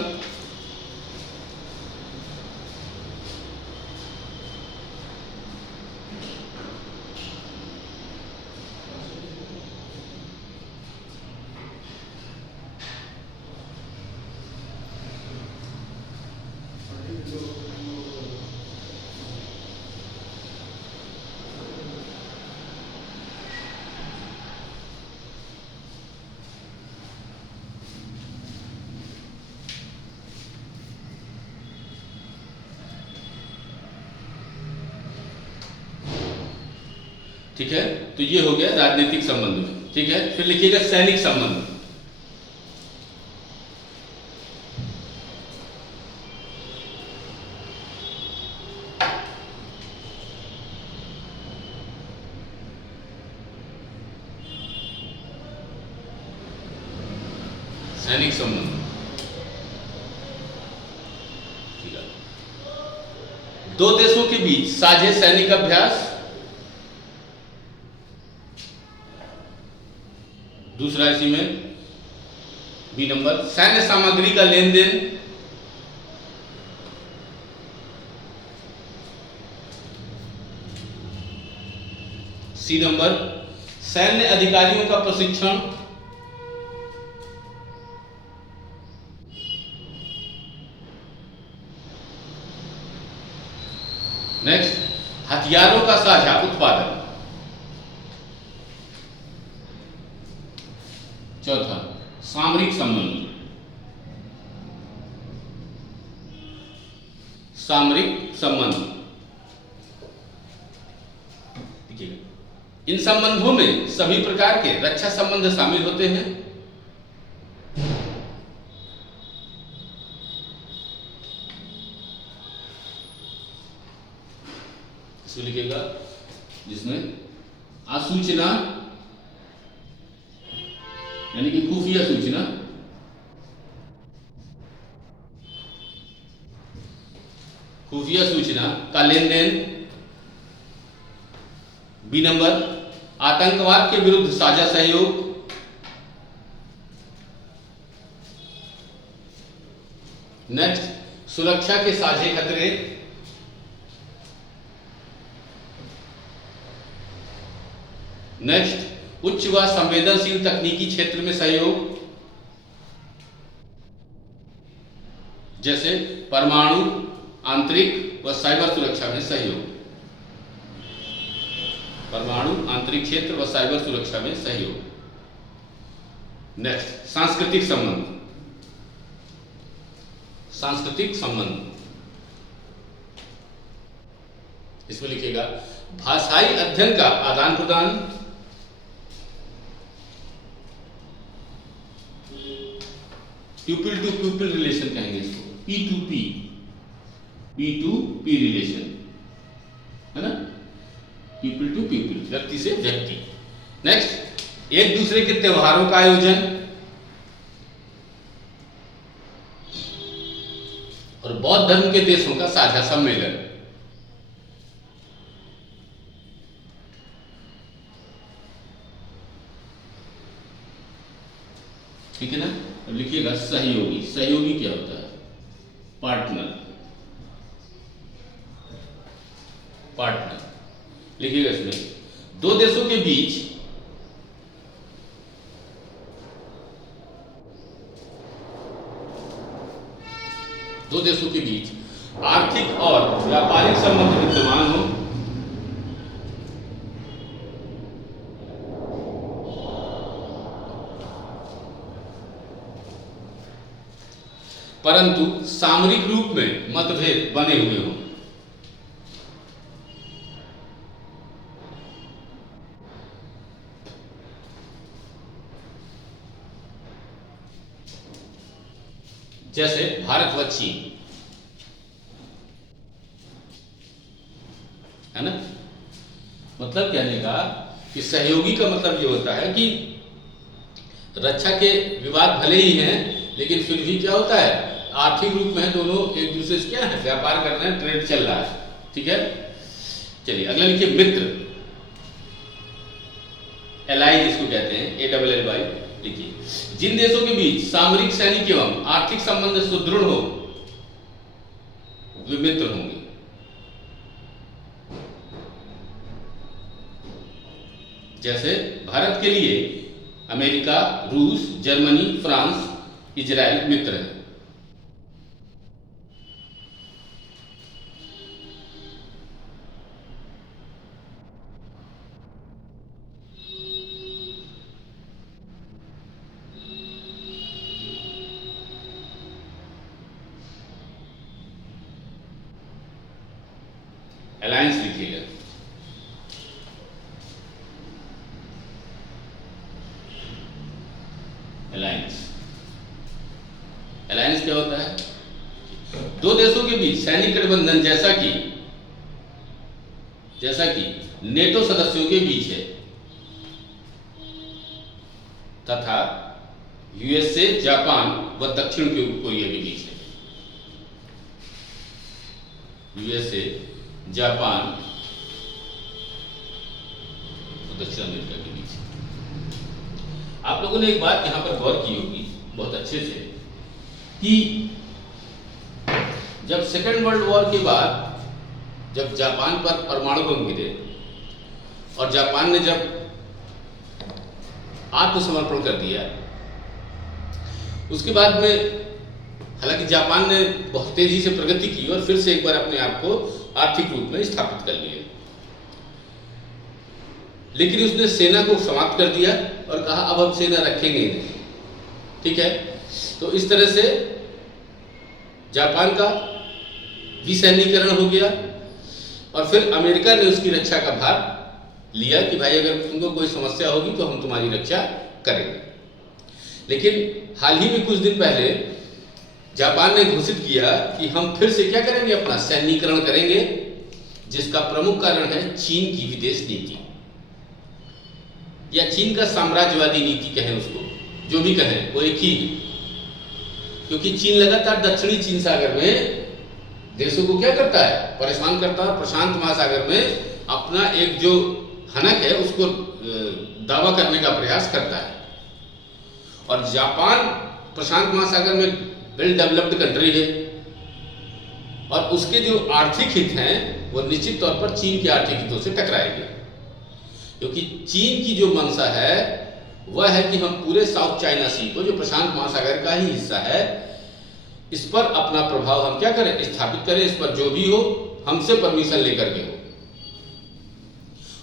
ठीक है, तो ये हो गया राजनीतिक संबंध में। ठीक है, फिर लिखिएगा सैनिक संबंध। सैनिक संबंध। ठीक है, दो देशों के बीच साझे सैनिक अभ्यास। दूसरा इसी में बी नंबर, सैन्य सामग्री का लेन देन। सी नंबर, सैन्य अधिकारियों का प्रशिक्षण। नेक्स्ट, हथियारों का साझा उत्पादन। चौथा, सामरिक संबंध। सामरिक संबंध। देखिए, इन संबंधों में सभी प्रकार के रक्षा संबंध शामिल होते हैं। इसमें लिखिएगा जिसमें आसूचना यानी कि खुफिया सूचना, खुफिया सूचना का लेन देन। बी नंबर, आतंकवाद के विरुद्ध साझा सहयोग। नेक्स्ट, सुरक्षा के साझे खतरे। नेक्स्ट, उच्च व संवेदनशील तकनीकी क्षेत्र में सहयोग, जैसे परमाणु, आंतरिक व साइबर सुरक्षा में सहयोग। परमाणु, आंतरिक क्षेत्र व साइबर सुरक्षा में सहयोग। नेक्स्ट, सांस्कृतिक संबंध। सांस्कृतिक संबंध, इसमें लिखिएगा भाषाई अध्ययन का आदान प्रदान। प्यूपिल टू प्यूपिल रिलेशन कहेंगे इसको, P2P, P2P रिलेशन, है ना, पीपल टू पीपल, व्यक्ति से व्यक्ति। नेक्स्ट, एक दूसरे के त्योहारों का आयोजन और बौद्ध धर्म के देशों का साझा सम्मेलन। ठीक है ना। अब लिखिएगा सहयोगी। सहयोगी क्या होता है? पार्टनर। पार्टनर लिखिएगा इसमें दो देशों के बीच आर्थिक और व्यापारिक संबंध विद्यमान हो, परंतु सामरिक रूप में मतभेद बने हुए हों। जैसे भारत व चीन, है ना। मतलब कहने का कि सहयोगी का मतलब ये होता है कि रक्षा के विवाद भले ही हैं, लेकिन फिर भी क्या होता है, आर्थिक रूप में दोनों एक दूसरे से क्या है, व्यापार कर रहे हैं, ट्रेड चल रहा है। ठीक है, चलिए अगला लिखिए मित्र, एलाई जिसको कहते हैं, ALLY लिखिए। जिन देशों के बीच सामरिक, सैनिक एवं आर्थिक संबंध सुदृढ़ हो वे मित्र होंगे। जैसे भारत के लिए अमेरिका, रूस, जर्मनी, फ्रांस, इजराइल मित्र हैं। अलायंस लिखिएगा। अलायंस, अलायंस क्या होता है, दो देशों के बीच सैनिक गठबंधन, जैसा कि नेटो सदस्यों के बीच है, तथा USA, जापान व दक्षिण कोरिया के बीच है। USA, जापान और दक्षिण अमेरिका के बीच। आप लोगों ने एक बात यहां पर गौर की होगी बहुत अच्छे से कि जब सेकेंड वर्ल्ड वॉर के बाद जब जापान पर परमाणु बम गिरे और जापान ने जब आत्मसमर्पण कर दिया, उसके बाद में हालांकि जापान ने बहुत तेजी से प्रगति की और फिर से एक बार अपने आप को आर्थिक रूप में स्थापित कर लिया, लेकिन उसने सेना को समाप्त कर दिया और कहा अब हम सेना रखेंगे नहीं। ठीक है, तो इस तरह से जापान का विसैन्यीकरण हो गया और फिर अमेरिका ने उसकी रक्षा का भार लिया कि भाई अगर तुमको कोई समस्या होगी तो हम तुम्हारी रक्षा करेंगे। लेकिन हाल ही में कुछ दिन पहले जापान ने घोषित किया कि हम फिर से क्या करेंगे, अपना सैन्यीकरण करेंगे, जिसका प्रमुख कारण है चीन की विदेश नीति या चीन का साम्राज्यवादी नीति कहें उसको, जो भी कहें वो एक ही है। क्योंकि चीन लगातार दक्षिणी चीन सागर में देशों को क्या करता है, परेशान करता है। प्रशांत महासागर में अपना एक जो हनक है उसको दावा करने का प्रयास करता है। और जापान प्रशांत महासागर में वेल डेवलप्ड कंट्री है और उसके जो आर्थिक हित हैं वो निश्चित तौर पर चीन के आर्थिक हितों से टकराएंगे, क्योंकि चीन की जो मंशा है वह है कि हम पूरे साउथ चाइना सी को, जो प्रशांत महासागर का ही हिस्सा है, इस पर अपना प्रभाव हम क्या करें, स्थापित करें। इस पर जो भी हो हमसे परमिशन लेकर के हो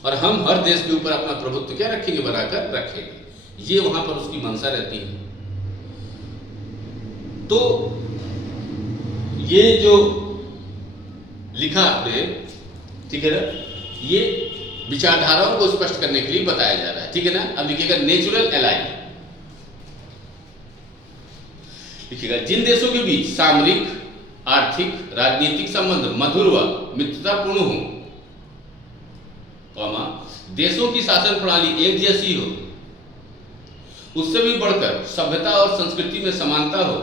और हम हर देश के ऊपर अपना प्रभुत्व क्या रखेंगे, बनाकर रखेंगे। ये वहां पर उसकी मंशा रहती है। तो ये जो लिखा आपने, ठीक है ना, ये विचारधाराओं को स्पष्ट करने के लिए बताया जा रहा है। ठीक है ना। अब लिखिएगा नेचुरल एलाई, लिखिएगा जिन देशों के बीच सामरिक, आर्थिक, राजनीतिक संबंध मधुर व मित्रतापूर्ण हो, देशों की शासन प्रणाली एक जैसी हो, उससे भी बढ़कर सभ्यता और संस्कृति में समानता हो,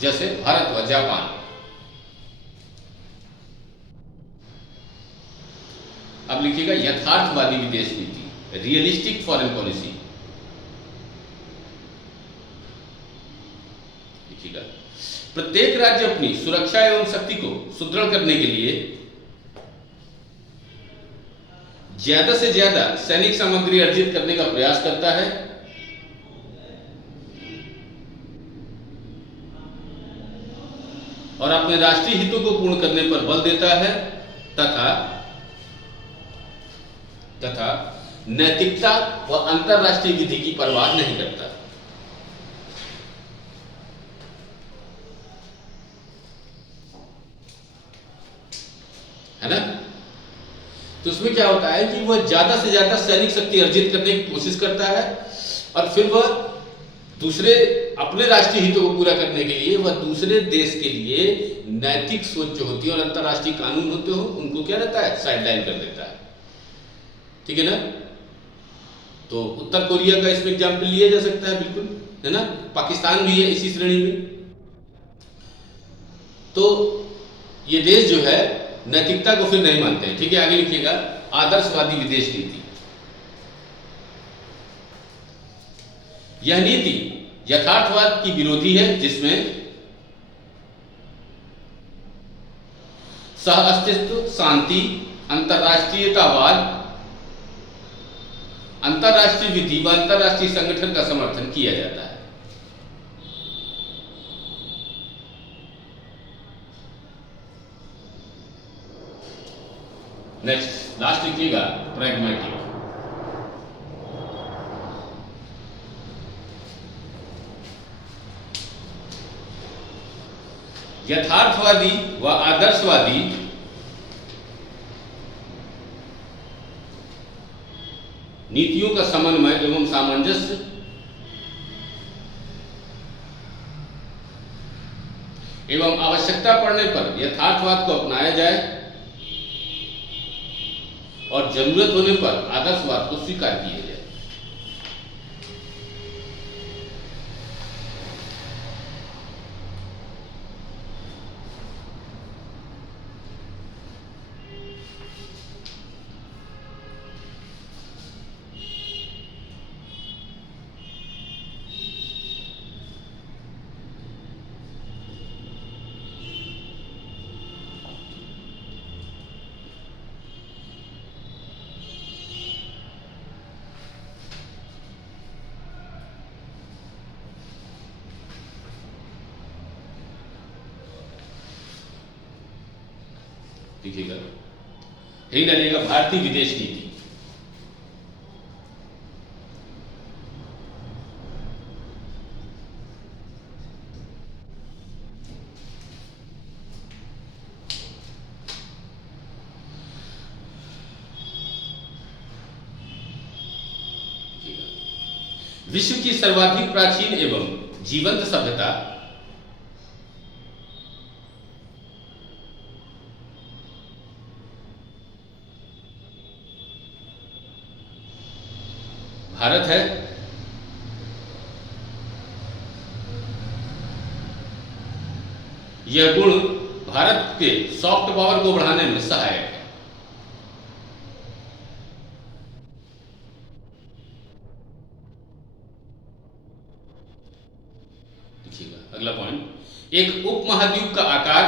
जैसे भारत व जापान। अब लिखिएगा यथार्थवादी विदेश नीति, रियलिस्टिक फॉरेन पॉलिसी। लिखिएगा प्रत्येक राज्य अपनी सुरक्षा एवं शक्ति को सुदृढ़ करने के लिए ज्यादा से ज्यादा सैनिक सामग्री अर्जित करने का प्रयास करता है और अपने राष्ट्रीय हितों को पूर्ण करने पर बल देता है तथा नैतिकता व अंतरराष्ट्रीय विधि की परवाह नहीं करता। है ना। तो उसमें क्या होता है कि वह ज्यादा से ज्यादा सैनिक शक्ति अर्जित करने की कोशिश करता है और फिर वह दूसरे अपने राष्ट्रीय हितों को पूरा करने के लिए वह दूसरे देश के लिए नैतिक सोच जो होती है और अंतर्राष्ट्रीय कानून होते हो उनको क्या रहता है, साइडलाइन कर देता है। ठीक है ना। तो उत्तर कोरिया का इसमें एग्जाम्पल लिया जा सकता है, बिल्कुल, है ना। पाकिस्तान भी है इसी श्रेणी में। तो ये देश जो है नैतिकता को फिर नहीं मानते हैं। ठीक है, आगे लिखिएगा, आदर्शवादी विदेश नीति। यह नीति यथार्थवाद की विरोधी है, जिसमें सह अस्तित्व, शांति, अंतर्राष्ट्रीयतावाद, अंतर्राष्ट्रीय विधि व अंतर्राष्ट्रीय संगठन का समर्थन किया जाता है। नेक्स्ट, लास्ट लिखिएगा, प्रैग्मेटिक। यथार्थवादी व आदर्शवादी नीतियों का समन्वय एवं सामंजस्य एवं आवश्यकता पड़ने पर यथार्थवाद को अपनाया जाए और जरूरत होने पर आदर्शवाद को स्वीकार किया जाए। देखिएगा, यही डालिएगा, भारतीय विदेश नीति। विश्व की सर्वाधिक प्राचीन एवं जीवंत सभ्यता भारत है। यह गुण भारत के सॉफ्ट पावर को बढ़ाने में सहायक है। देखिएगा अगला पॉइंट, एक उपमहाद्वीप का आकार,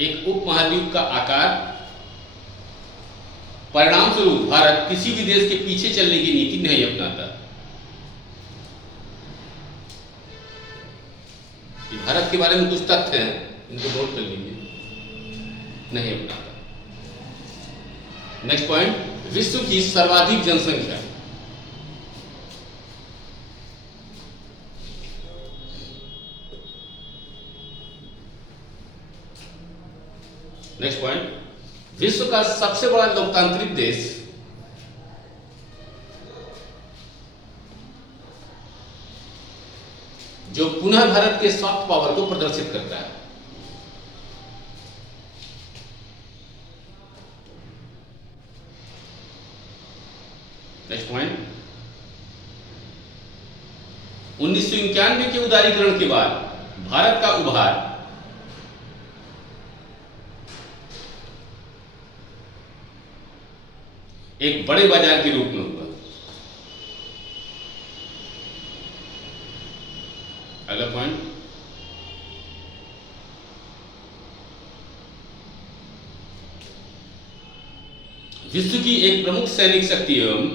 एक उपमहाद्वीप का आकार परिणाम स्वरूप भारत किसी भी देश के पीछे चलने की नीति नहीं अपनाता। भारत के बारे में कुछ तथ्य हैं, इनको नोट कर लीजिए, नहीं अपनाता। नेक्स्ट पॉइंट, विश्व की सर्वाधिक जनसंख्या। नेक्स्ट पॉइंट, विश्व का सबसे बड़ा लोकतांत्रिक देश जो पुनः भारत के सॉफ्ट पावर को प्रदर्शित करता है। नेक्स्ट पॉइंट, 1991 के उदारीकरण के बाद भारत का उभार एक बड़े बाजार के रूप में हुआ। अगला पॉइंट, विश्व की एक प्रमुख सैनिक शक्ति एवं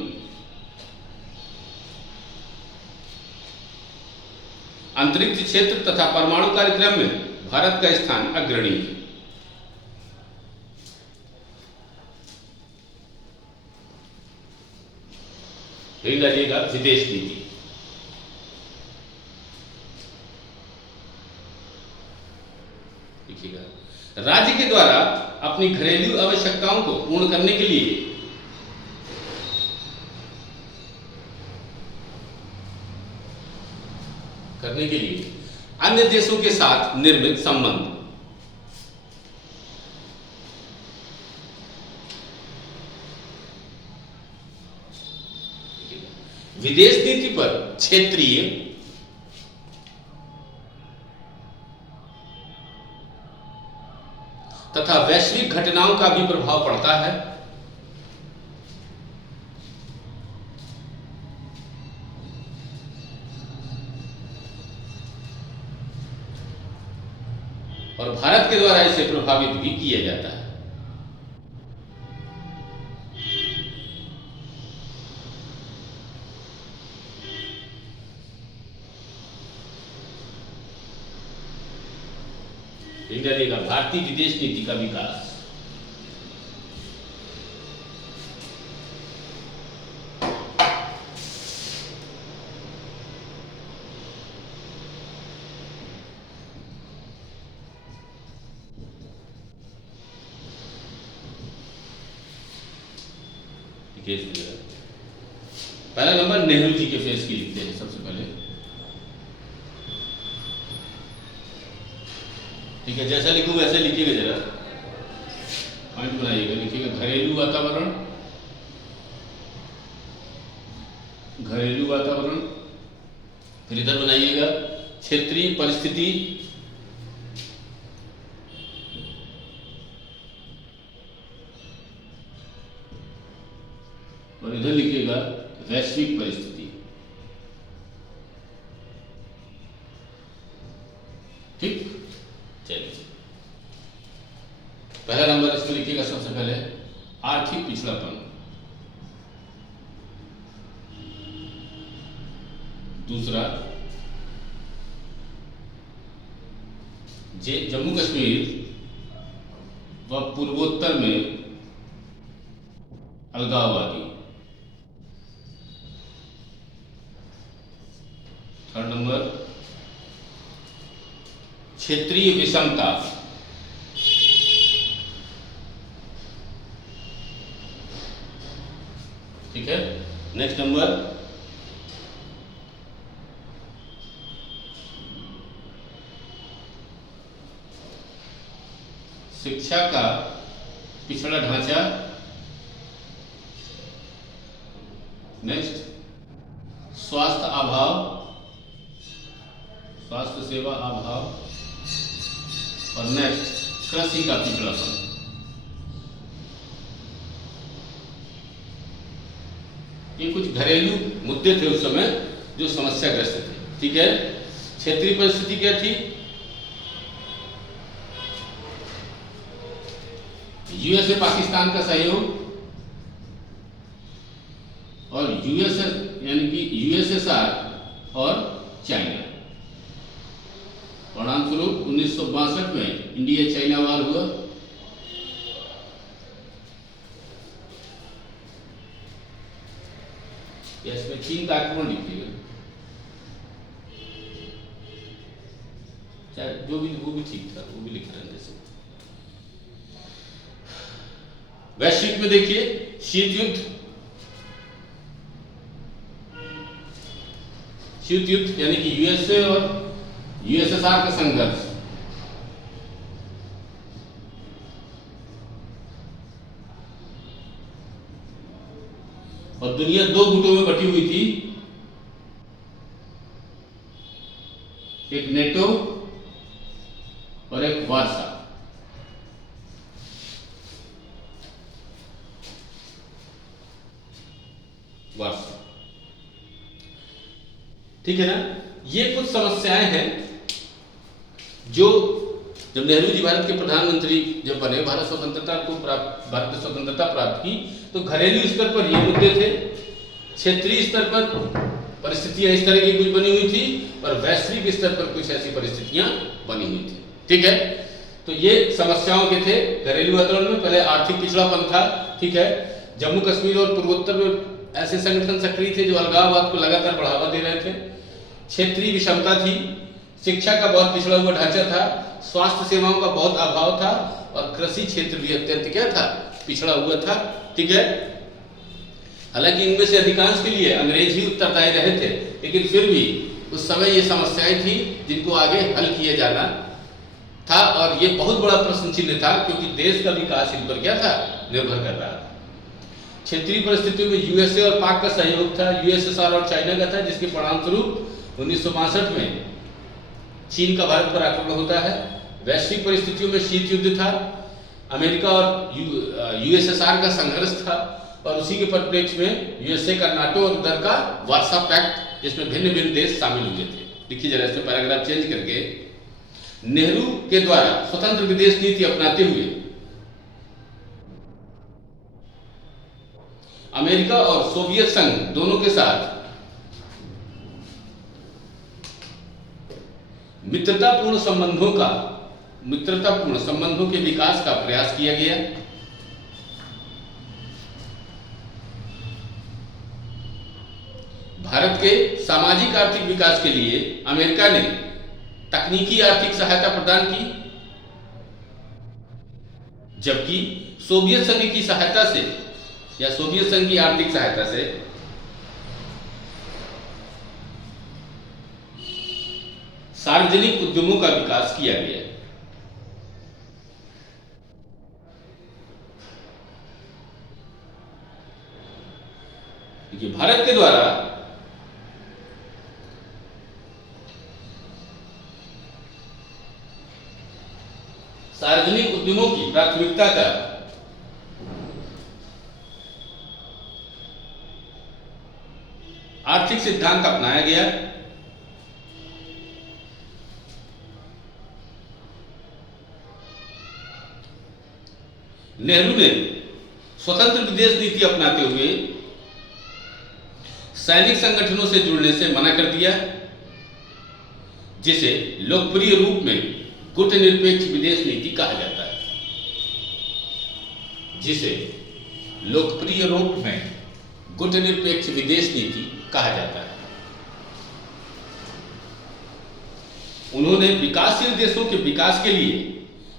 अंतरिक्ष क्षेत्र तथा परमाणु कार्यक्रम में भारत का स्थान अग्रणी है। यही डालिएगा, विदेश नीति। देखिएगा, राज्य के द्वारा अपनी घरेलू आवश्यकताओं को पूर्ण करने के लिए अन्य देशों के साथ निर्मित संबंध, विदेश नीति पर क्षेत्रीय तथा वैश्विक घटनाओं का भी प्रभाव पड़ता है। और भारत के द्वारा इसे प्रभावित भी किया जाता है। डालिएगा भारतीय विदेश नीति का विकास। पहला नंबर नेहरू जी के फेस की लिखते हैं सबसे पहले। ठीक है, जैसा लिखूं वैसे लिखिएगा, जरा पॉइंट बनाइएगा। लिखिएगा घरेलू वातावरण, घरेलू वातावरण, फिर इधर बनाइएगा क्षेत्रीय परिस्थिति, और इधर लिखिएगा वैश्विक परिस्थिति। ठीक, चलिए पहला नंबर इसको लिखिएगा सबसे पहले आर्थिक पिछड़ापन। दूसरा जम्मू कश्मीर व पूर्वोत्तर में अलगाववादी। थर्ड नंबर क्षेत्रीय विषमता। ठीक है, नेक्स्ट नंबर शिक्षा का पिछड़ा ढांचा। नेक्स्ट स्वास्थ्य अभाव, स्वास्थ्य सेवा अभाव, और नेक्स्ट कृषि का पिछड़ापन। ये कुछ घरेलू मुद्दे थे उस समय जो समस्याग्रस्त थे। ठीक है, क्षेत्रीय परिस्थिति क्या थी? यूएसए पाकिस्तान का सहयोग और यूएसएस यानी कि यूएसएसआर और चाइना। परिणाम स्वरूप 1962 में इंडिया चाइना वार हुआ। इसमें चीन का आक्रमण लिखिएगा, चाहे जो भी, वो भी ठीक था, वो भी लिख रहे हैं। जैसे वैश्विक में देखिए शीत युद्ध, शीत युद्ध यानी कि यूएसए और यूएसएसआर का संघर्ष। और दुनिया दो गुटों में बटी हुई थी, एक नेटो और एक वार्सा। वार्सा, ठीक है ना। ये कुछ समस्याएं हैं जो जब नेहरू जी भारत के प्रधानमंत्री जब बने, भारत ने स्वतंत्रता प्राप्त की, तो घरेलू स्तर पर ये मुद्दे थे, क्षेत्रीय स्तर पर परिस्थितियां इस तरह की कुछ बनी हुई थी, और वैश्विक स्तर पर कुछ ऐसी परिस्थितियां बनी हुई थी। ठीक है, तो ये समस्याओं के थे घरेलू वातावरण में। पहले आर्थिक पिछड़ापन था। ठीक है, जम्मू कश्मीर और पूर्वोत्तर में ऐसे संगठन सक्रिय थे जो अलगाववाद को लगातार बढ़ावा दे रहे थे। क्षेत्रीय विषमता थी, शिक्षा का बहुत पिछड़ा हुआ ढांचा था, स्वास्थ्य सेवाओं का बहुत अभाव था और कृषि क्षेत्र भी अत्यंत क्या था, पिछड़ा हुआ था। ठीक है, हालांकि इनमें से अधिकांश के लिए अंग्रेज ही उत्तरदायी रहे थे, लेकिन फिर भी उस समय ये समस्याएं थी जिनको आगे हल किया जाना था और ये बहुत बड़ा प्रश्न चिन्ह था, क्योंकि देश का विकास इन पर क्या था, निर्भर कर रहा था। क्षेत्रीय परिस्थितियों में यूएसए और पाक का सहयोग था, यूएसएसआर और चाइना का था, जिसके परिणामस्वरूप 1962 में चीन का भारत पर आक्रमण होता है। वैश्विक परिस्थितियों में शीत युद्ध था, अमेरिका और यूएसएसआर का संघर्ष था और उसी के परिप्रेक्ष्य में यूएसए का नाटो और उधर का वार्सा पैक्ट, जिसमें भिन्न भिन्न देश शामिल हुए थे। देखिए जरा इसमें पैराग्राफ चेंज करके, नेहरू के द्वारा स्वतंत्र विदेश नीति अपनाते हुए अमेरिका और सोवियत संघ दोनों के साथ मित्रतापूर्ण संबंधों के विकास का प्रयास किया गया। भारत के सामाजिक आर्थिक विकास के लिए अमेरिका ने तकनीकी आर्थिक सहायता प्रदान की, जबकि सोवियत संघ की सहायता से या सोवियत संघ की आर्थिक सहायता से सार्वजनिक उद्यमों का विकास किया गया। देखिए, भारत के द्वारा सार्वजनिक उद्यमों की प्राथमिकता का आर्थिक सिद्धांत अपनाया गया। नेहरू ने स्वतंत्र विदेश नीति अपनाते हुए सैनिक संगठनों से जुड़ने से मना कर दिया, जिसे लोकप्रिय रूप में गुटनिरपेक्ष विदेश नीति कहा जाता है। जिसे लोकप्रिय रूप में गुटनिरपेक्ष विदेश नीति कहा जाता है। उन्होंने विकासशील देशों के विकास के लिए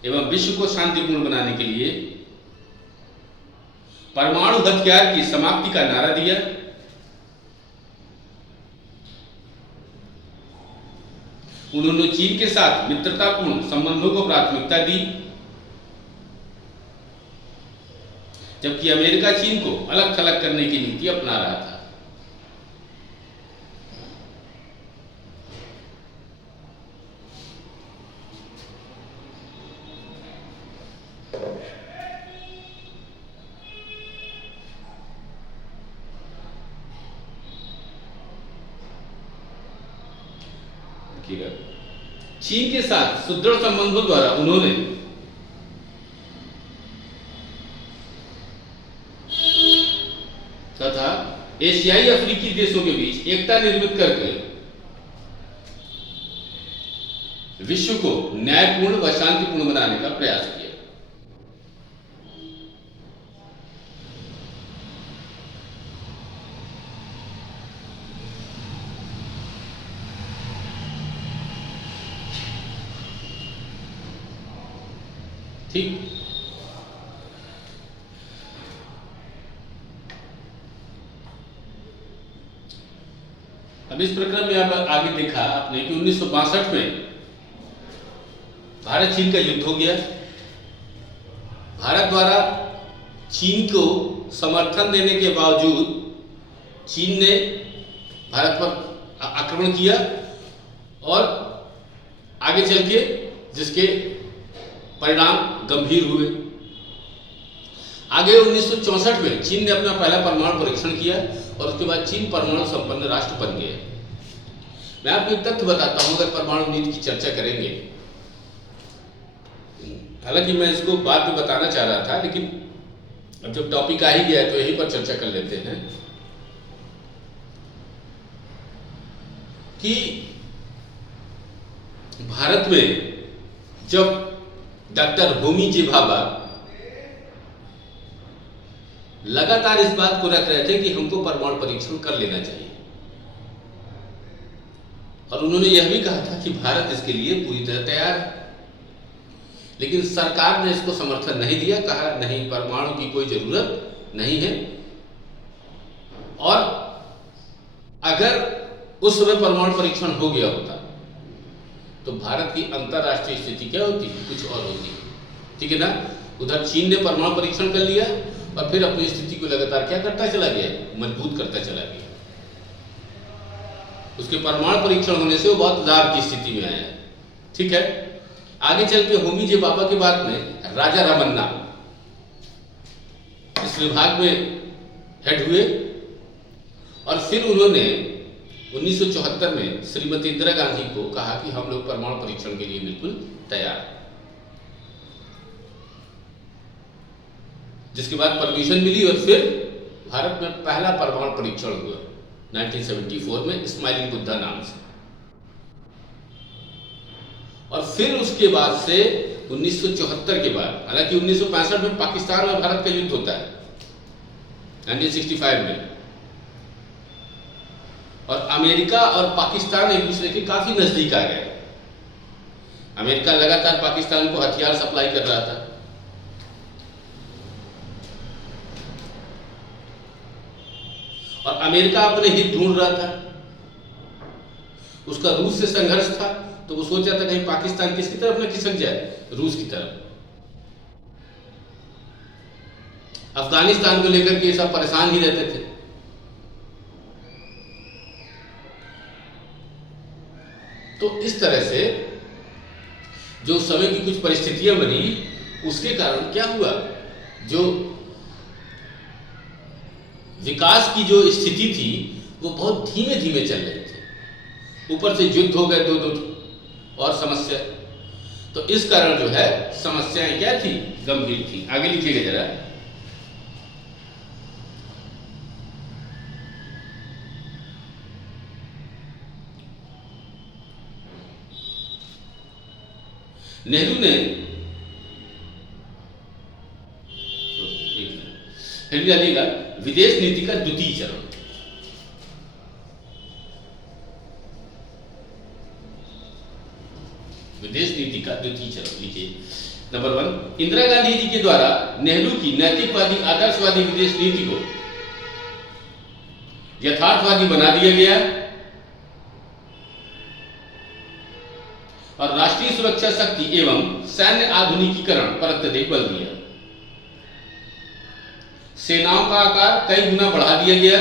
एवं विश्व को शांतिपूर्ण बनाने के लिए परमाणु हथियार की समाप्ति का नारा दिया। उन्होंने चीन के साथ मित्रतापूर्ण संबंधों को प्राथमिकता दी, जबकि अमेरिका चीन को अलग थलग करने की नीति अपना रहा था। चीन के साथ सुदृढ़ संबंधों द्वारा उन्होंने तथा एशियाई अफ्रीकी देशों के बीच एकता निर्मित करके विश्व को न्यायपूर्ण व शांतिपूर्ण बनाने का प्रयास किया। ठीक, अब इस प्रकरण में आप आगे देखा आपने कि 1962 में भारत चीन का युद्ध हो गया। भारत द्वारा चीन को समर्थन देने के बावजूद चीन ने भारत पर आक्रमण किया और आगे चल के जिसके परिणाम गंभीर हुए। आगे 1964 में चीन ने अपना पहला परमाणु परीक्षण किया और उसके बाद चीन परमाणु संपन्न राष्ट्र बन गया। मैं आपको एक तथ्य बताता हूं, अगर परमाणु नीति की चर्चा करेंगे, हालांकि मैं इसको बाद में बताना चाह रहा था, लेकिन अब जब टॉपिक आ ही गया है तो यहीं पर चर्चा कर लेते हैं कि भारत में जब डॉक्टर होमी जे भाभा लगातार इस बात को रख रहे थे कि हमको परमाणु परीक्षण कर लेना चाहिए, और उन्होंने यह भी कहा था कि भारत इसके लिए पूरी तरह तैयार है। लेकिन सरकार ने इसको समर्थन नहीं दिया, कहा नहीं, परमाणु की कोई जरूरत नहीं है। और अगर उस समय परमाणु परीक्षण हो गया होता तो भारत की अंतरराष्ट्रीय स्थिति क्या होती, कुछ और होती, ठीक है ना। उधर चीन ने परमाणु परीक्षण कर लिया और फिर अपनी स्थिति को लगातार क्या करता चला गया, मजबूत करता चला गया। उसके परमाणु परीक्षण होने से वो बहुत लाभ की स्थिति में आया, ठीक है। आगे चल के होमी जे बाबा के बाद में राजा रामन्ना इस विभाग में हेड हुए और फिर उन्होंने 1974 में श्रीमती इंदिरा गांधी को कहा कि हम लोग परमाणु परीक्षण के लिए बिल्कुल तैयार हैं। जिसके बाद परमिशन मिली और फिर भारत में पहला परमाणु परीक्षण हुआ 1974 में स्माइलिंग बुद्धा नाम से। और फिर उसके बाद से 1974 के बाद, हालांकि 1965 में पाकिस्तान और भारत का युद्ध होता है 1965 में, और अमेरिका और पाकिस्तान एक दूसरे के काफी नजदीक आ गए। अमेरिका लगातार पाकिस्तान को हथियार सप्लाई कर रहा था, और अमेरिका अपने हित ढूंढ रहा था। उसका रूस से संघर्ष था तो वो सोचा था कहीं पाकिस्तान किसकी तरफ न खिसक जाए, रूस की तरफ। अफगानिस्तान को लेकर के सब परेशान ही रहते थे। तो इस तरह से जो समय की कुछ परिस्थितियां बनी, उसके कारण क्या हुआ, जो विकास की जो स्थिति थी वो बहुत धीमे धीमे चल रही थी। ऊपर से युद्ध हो गए दो और समस्या, तो इस कारण जो है समस्याएं क्या थी, गंभीर थी। आगे लिखिएगा जरा। नेहरू ने डालिएगा विदेश नीति का द्वितीय चरण। विदेश नीति का द्वितीय चरण लिखिए। नंबर 1, इंदिरा गांधी जी के द्वारा नेहरू की नैतिकवादी आदर्शवादी विदेश नीति को यथार्थवादी बना दिया गया और राष्ट्रीय सुरक्षा शक्ति एवं सैन्य आधुनिकीकरण पर अत्यधिक बल दिया। सेनाओं का आकार कई गुना बढ़ा दिया गया।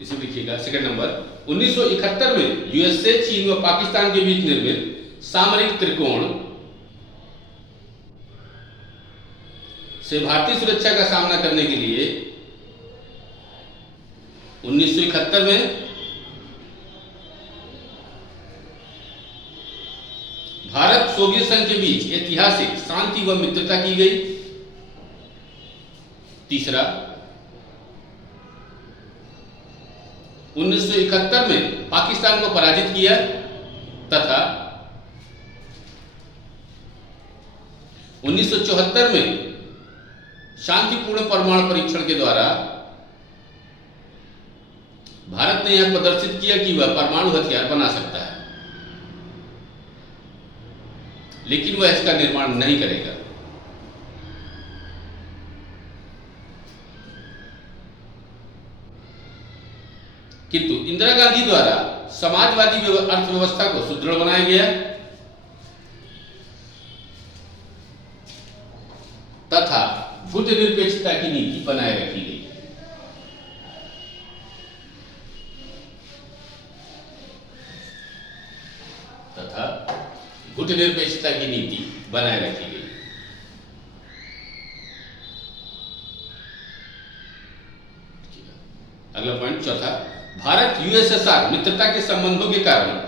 इसे लिखिएगा। सेकंड नंबर, 1971 में यूएसए, चीन व पाकिस्तान के बीच निर्मित सामरिक त्रिकोण से भारतीय सुरक्षा का सामना करने के लिए 1971 में भारत सोवियत संघ के बीच ऐतिहासिक शांति व मित्रता की गई। तीसरा, 1971 में पाकिस्तान को पराजित किया तथा 1974 में शांतिपूर्ण परमाणु परीक्षण के द्वारा भारत ने यह प्रदर्शित किया कि वह परमाणु हथियार बना सकता है, लेकिन वह इसका निर्माण नहीं करेगा। किंतु इंदिरा गांधी द्वारा समाजवादी अर्थव्यवस्था को सुदृढ़ बनाया गया तथा गुटनिरपेक्षता की नीति बनाए रखी गई। गुटनिरपेक्षता की नीति बनाए रखी गई। अगला पॉइंट चौथा, भारत यूएसएसआर मित्रता के संबंधों के कारण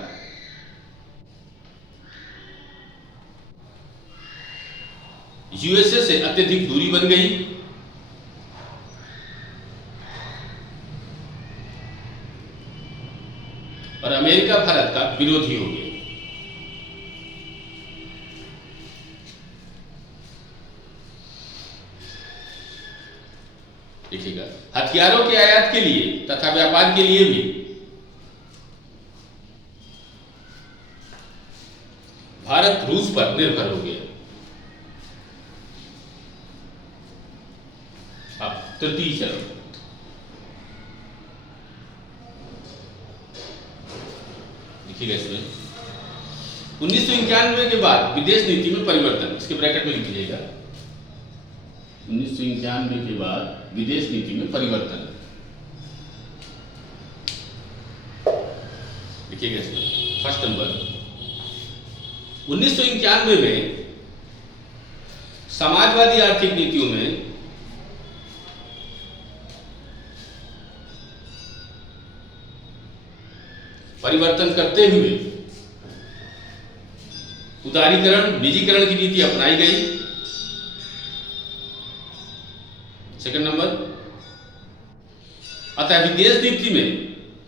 यूएसए से अत्यधिक दूरी बन गई और अमेरिका भारत का विरोधी हो गया। हथियारों के आयात के लिए तथा व्यापार के लिए भी भारत रूस पर निर्भर हो गया। अब तृतीय चरण, देखिएगा इसमें 1991 के बाद विदेश नीति में परिवर्तन, इसके ब्रैकेट में लिख लीजिएगा। 1991 के बाद विदेश नीति में परिवर्तन, लिखिएगा इसमें फर्स्ट नंबर। 1991 में समाजवादी आर्थिक नीतियों में परिवर्तन करते हुए उदारीकरण, निजीकरण की नीति अपनाई गई। सेकंड नंबर, अतः विदेश नीति में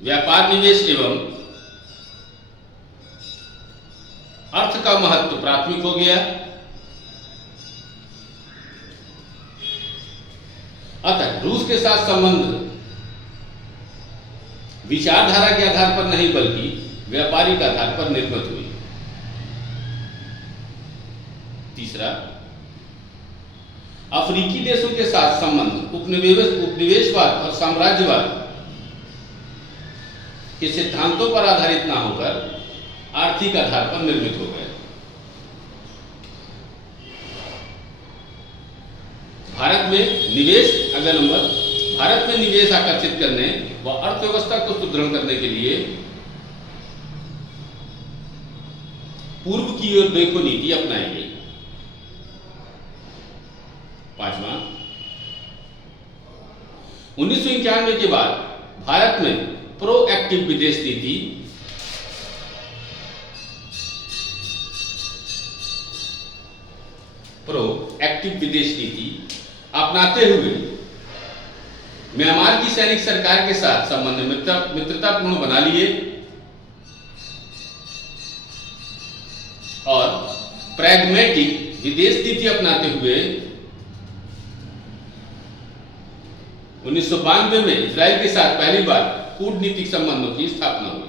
व्यापार, निवेश एवं अर्थ का महत्व प्राथमिक हो गया। अतः रूस के साथ संबंध विचारधारा के आधार पर नहीं बल्कि व्यापारिक आधार पर निर्मित हुई। तीसरा, अफ्रीकी देशों के साथ संबंध उपनिवेशवाद और साम्राज्यवाद के सिद्धांतों पर आधारित न होकर आर्थिक आधार पर निर्मित हो गए। भारत में निवेश, अगला नंबर, भारत में निवेश आकर्षित करने व अर्थव्यवस्था को सुदृढ़ करने के लिए पूर्व की ओर देखो नीति अपनाई गई। पांचवा, 1991 के बाद भारत में प्रोएक्टिव विदेश नीति अपनाते हुए म्यांमार की सैनिक सरकार के साथ संबंध मित्रतापूर्ण बना लिए और प्रैग्मेटिक विदेश नीति अपनाते हुए 1992 में इजराइल के साथ पहली बार कूटनीतिक संबंधों की स्थापना हुई।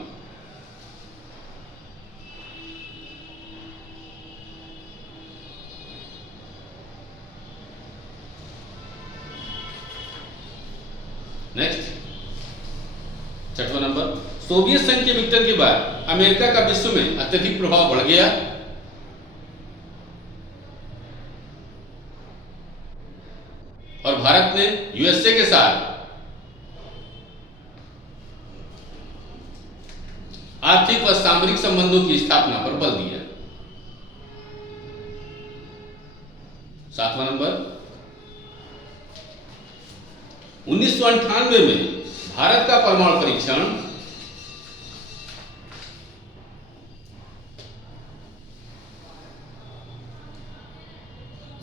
नेक्स्ट, छठवां नंबर, सोवियत संघ के विघटन के बाद अमेरिका का विश्व में अत्यधिक प्रभाव बढ़ गया। और भारत ने यूएसए के साथ आर्थिक व सामरिक संबंधों की स्थापना पर बल दिया। सातवां नंबर, 1998 में भारत का परमाणु परीक्षण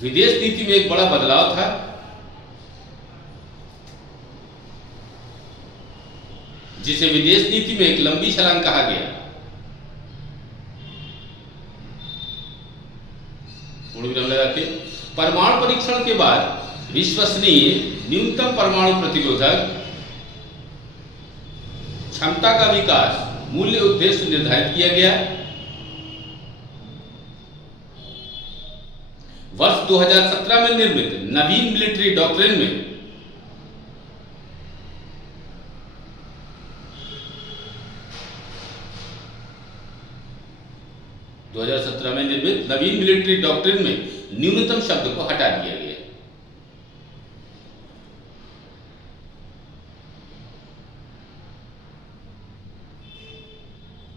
विदेश नीति में एक बड़ा बदलाव था। जिसे विदेश नीति में एक लंबी छलांग कहा गया। पूर्ण विराम लगा के, परमाणु परीक्षण के बाद विश्वसनीय न्यूनतम परमाणु प्रतिरोधक क्षमता का विकास मूल्य उद्देश्य निर्धारित किया गया। वर्ष 2017 में निर्मित नवीन मिलिट्री डॉक्ट्रिन में नवीन मिलिट्री डॉक्ट्रिन में न्यूनतम शब्द को हटा दिया गया।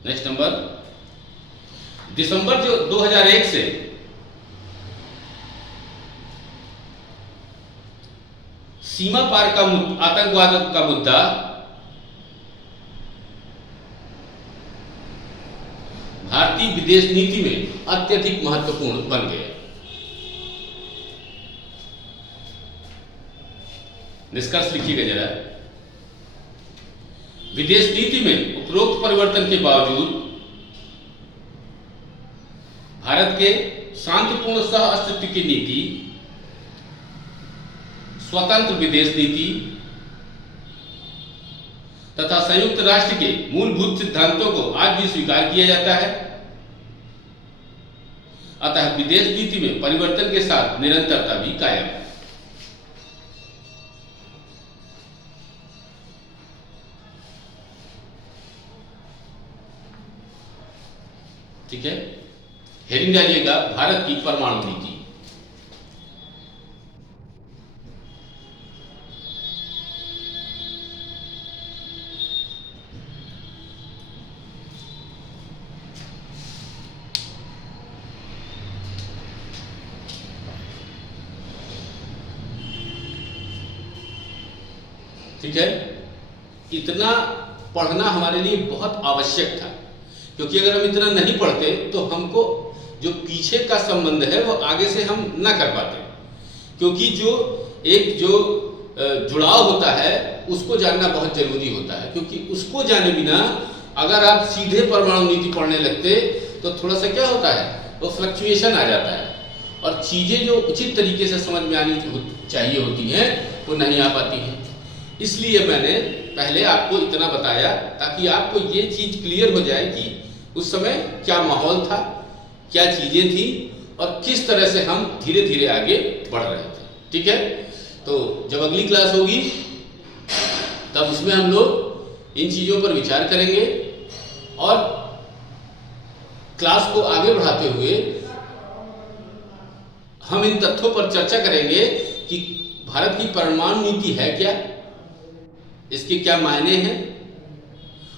नेक्स्ट नंबर, दिसंबर 2001 से सीमा पार का आतंकवाद का मुद्दा भारतीय विदेश नीति में अत्यधिक महत्वपूर्ण बन गया। निष्कर्ष लिखिएगा जरा। विदेश नीति में उपरोक्त परिवर्तन के बावजूद भारत के शांतिपूर्ण सह अस्तित्व की नीति, स्वतंत्र विदेश नीति तथा संयुक्त राष्ट्र के मूलभूत सिद्धांतों को आज भी स्वीकार किया जाता है। अतः विदेश नीति में परिवर्तन के साथ निरंतरता भी कायम है। ठीक है, हेडिंग डालिएगा भारत की परमाणु नीति। ठीक है, इतना पढ़ना हमारे लिए बहुत आवश्यक था, क्योंकि अगर हम इतना नहीं पढ़ते तो हमको जो पीछे का संबंध है वो आगे से हम ना कर पाते, क्योंकि जो जुड़ाव होता है उसको जानना बहुत जरूरी होता है। क्योंकि उसको जाने बिना अगर आप सीधे परमाणु नीति पढ़ने लगते तो थोड़ा सा क्या होता है, वो फ्लक्चुएशन आ जाता है और चीजें जो उचित तरीके से समझ में आनी चाहिए होती हैं वो नहीं आ पाती हैं। इसलिए मैंने पहले आपको इतना बताया ताकि आपको ये चीज क्लियर हो जाए कि उस समय क्या माहौल था, क्या चीजें थी और किस तरह से हम धीरे धीरे आगे बढ़ रहे थे। ठीक है, तो जब अगली क्लास होगी तब उसमें हम लोग इन चीजों पर विचार करेंगे और क्लास को आगे बढ़ाते हुए हम इन तथ्यों पर चर्चा करेंगे कि भारत की परमाणु नीति है क्या, इसके क्या मायने हैं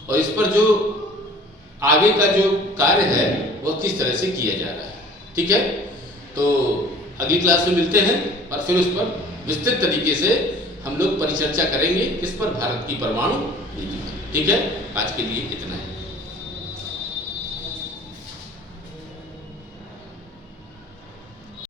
और इस पर जो आगे का जो कार्य है वो किस तरह से किया जा रहा है। ठीक है, तो अगली क्लास में मिलते हैं और फिर उस पर विस्तृत तरीके से हम लोग परिचर्चा करेंगे किस पर, भारत की परमाणु नीति। ठीक है, आज के लिए इतना है।